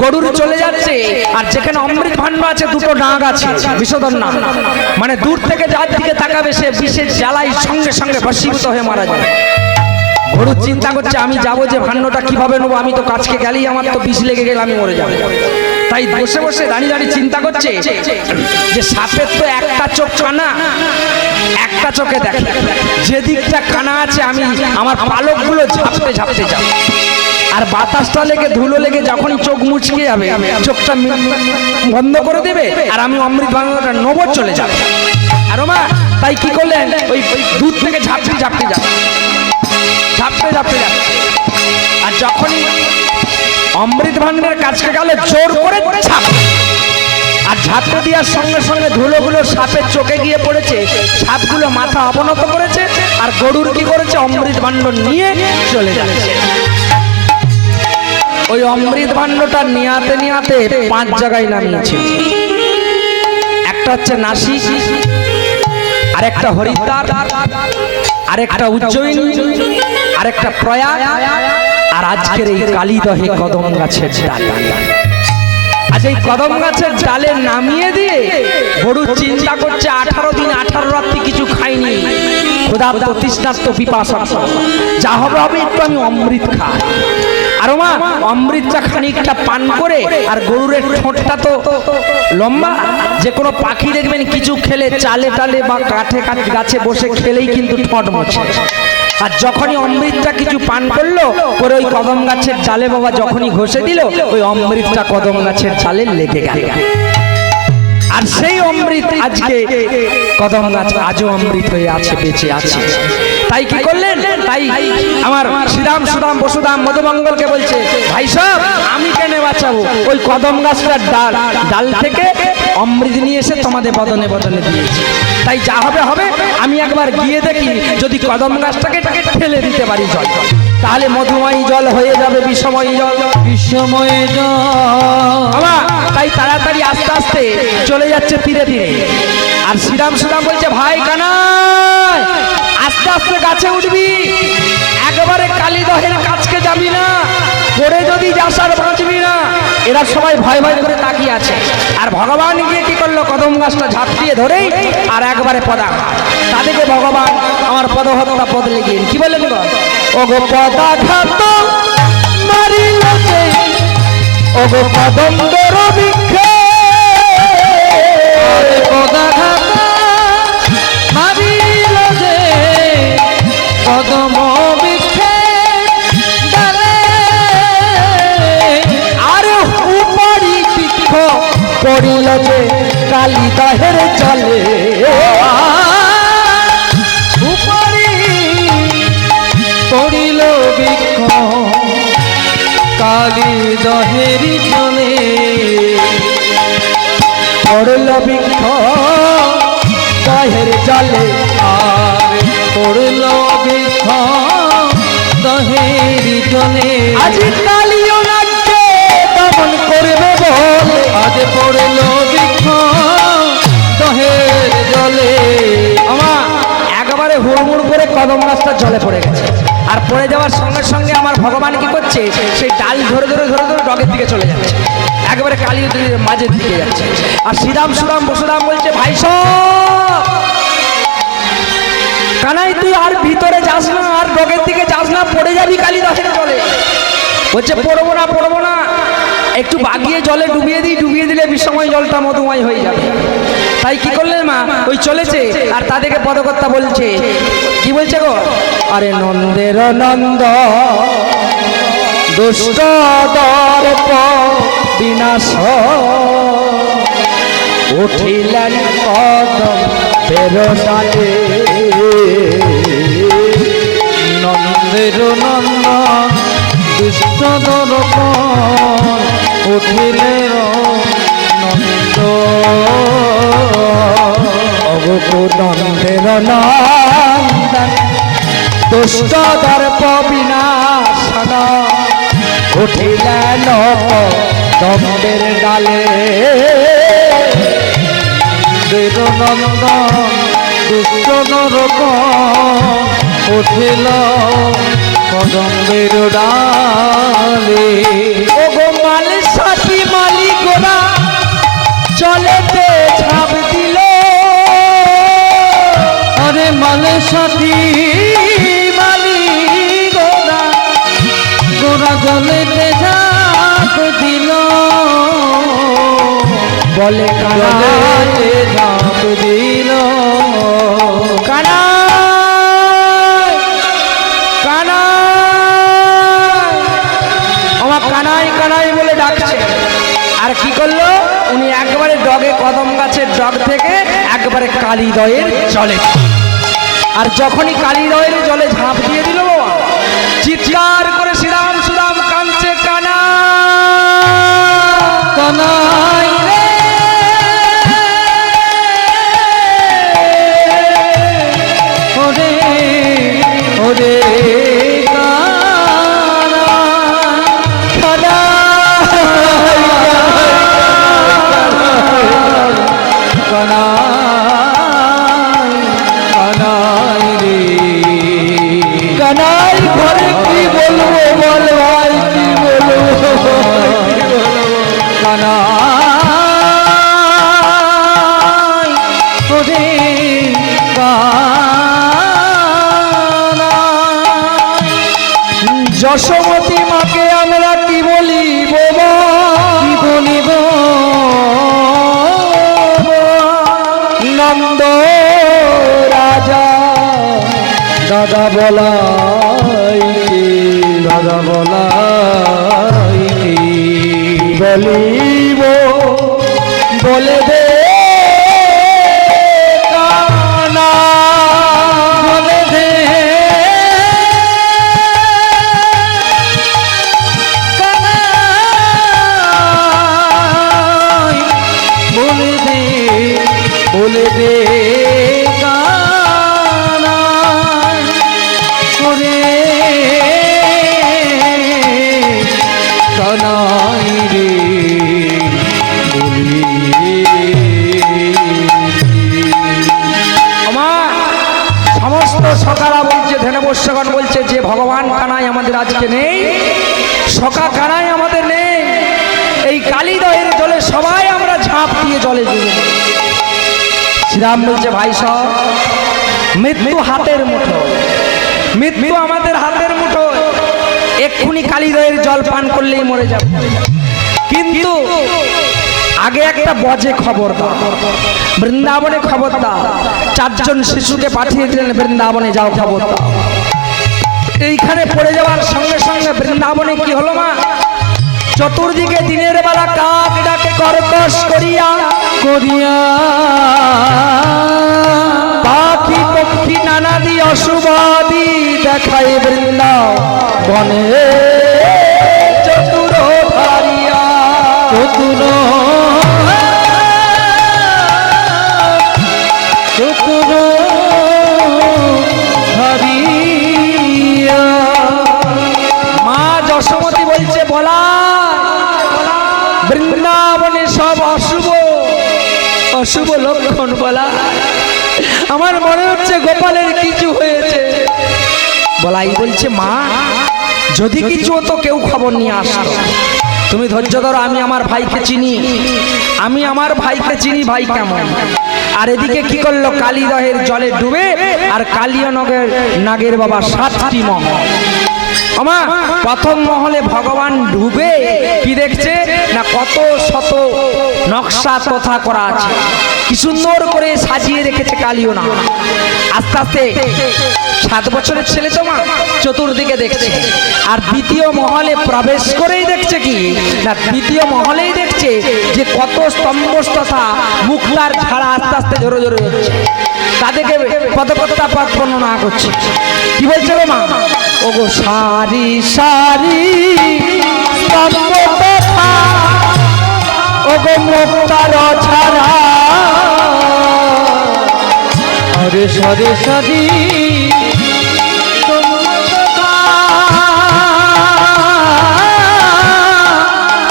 গরুর চলে যাচ্ছে, আর যেখানে অমৃত ভাণ্ড আছে দুটো নাগ আছে, বিষধর নাগ, মানে দূর থেকে যার দিকে তাকাবে সে বিষের জ্বালাই সঙ্গে সঙ্গে ভস্মীভূত হয়ে মারা যায়। গরু চিন্তা করছে, আমি যাবো যে ভাণ্ডটা কিভাবে নেবো, আমি তো কাছকে গেলেই আমার তো বিষ লেগে গেলে আমি মরে যাবো। তাই বসে বসে দাঁড়িয়ে দাঁড়িয়ে চিন্তা করছে যে সাপের তো একটা চোখ কানা, একটা চোখে দেখে, যে দিকটা কানা আছে আমি আমার পালকগুলো ঝাপতে ঝাপতে যাব, আর বাতাসটা লেগে ধুলো লেগে যখনই চোখ মুচকে যাবে চোখটা বন্ধ করে দেবে, আর আমি অমৃত ভাণ্ডটা নেবো, চলে যাবে। আর মা তাই কি করলেন, ওই দুধ থেকে ঝাপতে ঝাপতে যাবে, ঝাপতে ঝাপতে যাবে। আর যখনই অমৃত ভাণ্ডের কাছে গেল জোর করে ছাপ, আর ঝাপটা দেওয়ার সঙ্গে সঙ্গে ধুলোগুলো সাপের চোখে গিয়ে পড়েছে, সাপগুলো মাথা অবনত করেছে, আর গরুর কি করেছে, অমৃত ভাণ্ড নিয়ে চলে যাচ্ছে। ওই অমৃত ভাণ্ডটা নিয়াতে নিয়াতে 5 জায়গায় নামিয়েছে। একটা হচ্ছে নাসিক, আরেকটা হরিদ্বার, আরেকটা উজ্জয়িনী, আরেকটা প্রয়াগ, আর আজকের এই কালীদহে কদম গাছের ডাল। আজ এই কদম গাছের ডালে নামিয়ে দিয়ে গরু চিন্তা করছে 18 দিন 18 রাত্রি কিছু খাইনি, ক্ষুধার্ত তৃষ্ণার্ত পিপাসার্ত, যা হবে হবে, একটু আমি অমৃত খাই। আর মা অমৃতটা খানিকটা পান করে, আর গরুরের ঠোঁটটা তো লম্বা, যে কোনো পাখি দেখবেন কিছু খেলে চালে টালে বা কাঠে গাছে বসে খেলেই কিন্তু ঠোঁট মোছে। আর যখনই অমৃতটা কিছু পান করলো করে ওই কদম গাছের ডালে বাবা যখনই ঘষে দিল, ওই অমৃতটা কদম গাছের ডালে লেগে গেল। আর সেই অমৃত আজকে কদম গাছ আজও অমৃত হয়ে আছে, বেঁচে আছে। তাই কি করলেন, তাই আমার শ্রীরাম সুদাম বসুদাম মধুমঙ্গলকে বলছে, ভাই সব আমি কেন বাঁচাবো, ওই কদম গাছটার ডাল থেকে অমৃত নিয়ে এসে তোমাদের বদনে বদনে দিয়েছি। তাই যা হবে হবে, আমি একবার গিয়ে দেখি যদি কদম গাছটাকে ফেলে দিতে পারি জল, তাহলে মধুময়ী জল হয়ে যাবে বিষময়ী জল। বিষময় জল। তাই তাড়াতাড়ি আস্তে আস্তে চলে যাচ্ছে তীরে তীরে। আর শ্রীরাম সুদাম বলছে, ভাই কানাই আস্তে আস্তে গাছে উঠবি, একবারে কালীদহের কাছকে যাবি না, পড়ে যদি যাস আর বাঁচবি না। এরা সবাই ভয় ভয় করে তাকিয়ে আছে। আর ভগবান গিয়ে কি করলো, কদম গাছটা ঝাঁপিয়ে ধরেই আর একবারে পদাঘাত। তাদেরকে ভগবান আমার পদহত্যা বদলে গিয়ে কি বললেন গো, ওগো পদাঘাত মারিল যে, ওগো কদম্বের বৃক্ষে, পদাঘাত মারিল যে কদম বৃক্ষে ডালে, আরে উপরি বৃক্ষ পড়িল যে কালীদহের জলে, উপরি পড়িল বৃক্ষ কালীদহের জলে, পড়ল বৃক্ষ দহের জলে, আর পড়ল বৃক্ষ দহের জলে। আজ কালিও নাচে দমন করবে বলে, আজ পড়ল বৃক্ষ দহের জলে। আমার একবারে হুড়মুড় করে কদম গাছটা জলে পড়ে গেছে। আর পড়ে যাওয়ার সঙ্গে সঙ্গে আমার ভগবান কি করছে, সেই ডাল ধরে ধরে ধরে ধরে ডগের দিকে চলে যাচ্ছে, একবারে কালী মাঝের দিকে যাচ্ছে। আর শ্রীরাম সুরাম বসুরাম বলছে, ভাই সব কানাই তুই আর ভিতরে যাস না, আর ডগের দিকে যাস না, পড়ে যাবি কালীদহের জলে। বলছে পড়বো না পড়বো না, একটু বাগিয়ে জলে ডুবিয়ে দিই, ডুবিয়ে দিলে বিষময় জলটা মধুময় হয়ে যাবে। তাই কি করলেন মা, ওই চলেছে। আর তাদেরকে পদকর্তা বলছে, কি বলছে গো, আরে নন্দের নন্দ দুষ্ট দর্প বিনাশ, উঠিলেন কদম বেরোডালে, নন্দের নন্দ দুষ্ট দর্প উঠিলে নন্দ, নন্দের নন্দন দুষ্ট দর্প বিনাশন, উঠিলেন কদমের ডালে, নন্দ দুষ্ট দর্প উঠিল কদম্বের ডালে। ওগো মাল সাথী মালিকরা চলেতে ঝাঁপ দিল, আরে মালে সাথী মালিকরা গোরা জলেতে ঝাঁপ দিল, বলে জলেতে ঝাঁপ দিল। কানাই কানাই, আমার কানাই কানাই বলে ডাকছে। আর কি করলো, উনি একবারে ডগে কদম গাছের ডগ থেকে একবারে কালীদয়ের জলে, আর যখনই কালীদয়ের জলে ঝাঁপ দিয়ে দিল বাবা, চিৎকার করে শ্রীরাম সুরাম কাঁদছে, কানা কানাই রে ওরে ওরে কানাই ঘরে কি বলবো বল ভাই, কি বলবো, কানাই ওরে কানাই। যশোমতী মাকে আমরা কি বলিব কি বলিব নন্দ রাজা দাদা বলাই, দাদা বলাই বলিব বলে দে নাই রে বলি। আমার সমস্ত সকারা বলছে, ধেনবস্যগণ বলছে যে ভগবান কানাই আমাদের আজকে নেই, সকা কানাই আমাদের নেই। এই কালিদহের জলে সবাই আমরা ঝাঁপ দিয়ে জলে ডুবে। শ্রীরাম বলছে ভাই সব মৃত্যু হাতের মুঠো, মৃত্যু আমাদের হাতের মুঠো। এক্ষুনি কালিদহের জল পান করলেই মরে যাবে, কিন্তু আগে একটা বজে খবর দাও, বৃন্দাবনে খবর দাও। 4 জন শিশুকে পাঠিয়ে দিলেন বৃন্দাবনে, যাও খবর দাও। এইখানে পড়ে যাওয়ার সঙ্গে সঙ্গে বৃন্দাবনে কি হলো মা? চতুর্দিকে দিনের বেলা কাক ডাকে কর্কশ করিয়া করিয়া পাখি পক্ষী নানাদি অশুভাদি দেখায় বৃন্দাবনে চতুর ধারিয়া। চতুর চতুর ধরিয়া। মা যশোমতী বলছে বলা বৃন্দাবনে সব অশুভ, অশুভ লক্ষণ বলা। আমার মনে হচ্ছে গোপালের কিছু হয়েছে। বলাই বলছে মা যদি কিছু হতো কেউ খবর নিয়ে আসতো। তুমি ধৈর্য ধরো, আমি আমার ভাইকে চিনি, আমি আমার ভাইকে চিনি, ভাই কেমন। আর এদিকে কি করলো? কালিদহের জলে ডুবে আর কালিয়ানগের নাগের বাবা 7টি মহল। আমা প্রথম মহলে ভগবান ডুবে কি দেখছে না, কত শত নকশা তথা করা আছে, কি সুন্দর করে সাজিয়ে রেখেছে কালিও না। আস্তে আস্তে 7 বছরের ছেলে তো মা চতুর্দিকে দেখছে। আর দ্বিতীয় মহলে প্রবেশ করেই দেখছে কি না, দ্বিতীয় মহলেই দেখছে যে কত স্তম্ভ তথা মুক্তার ঝাড়া আস্তে আস্তে জোরে জোরে হচ্ছে। তাদেরকে পদকর্তা পদ বর্ণনা করছে। কি বলছে রে মা? ওগো সারি সারি স্তম্ভ তথা ওগো মুক্তার ছাড়া হরে সরে সরি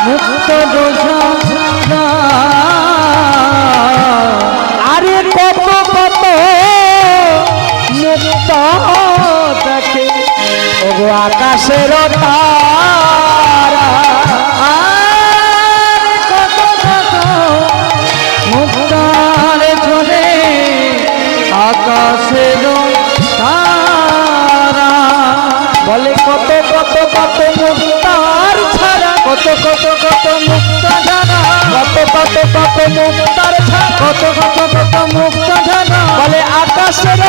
মুক্ত আরে কত কত মুক্ত দেখে ওগো আকাশের তারা। আরে কত কত মুক্তার ঝরে আকাশের তারা। বলে কত কত কত মুক্তার ছাড়া, কত কত কত মুক্ত ঝরা, কত কত কত মুক্তার ছাড়া, কত কত কত মুক্ত ঝরা। বলে আকাশের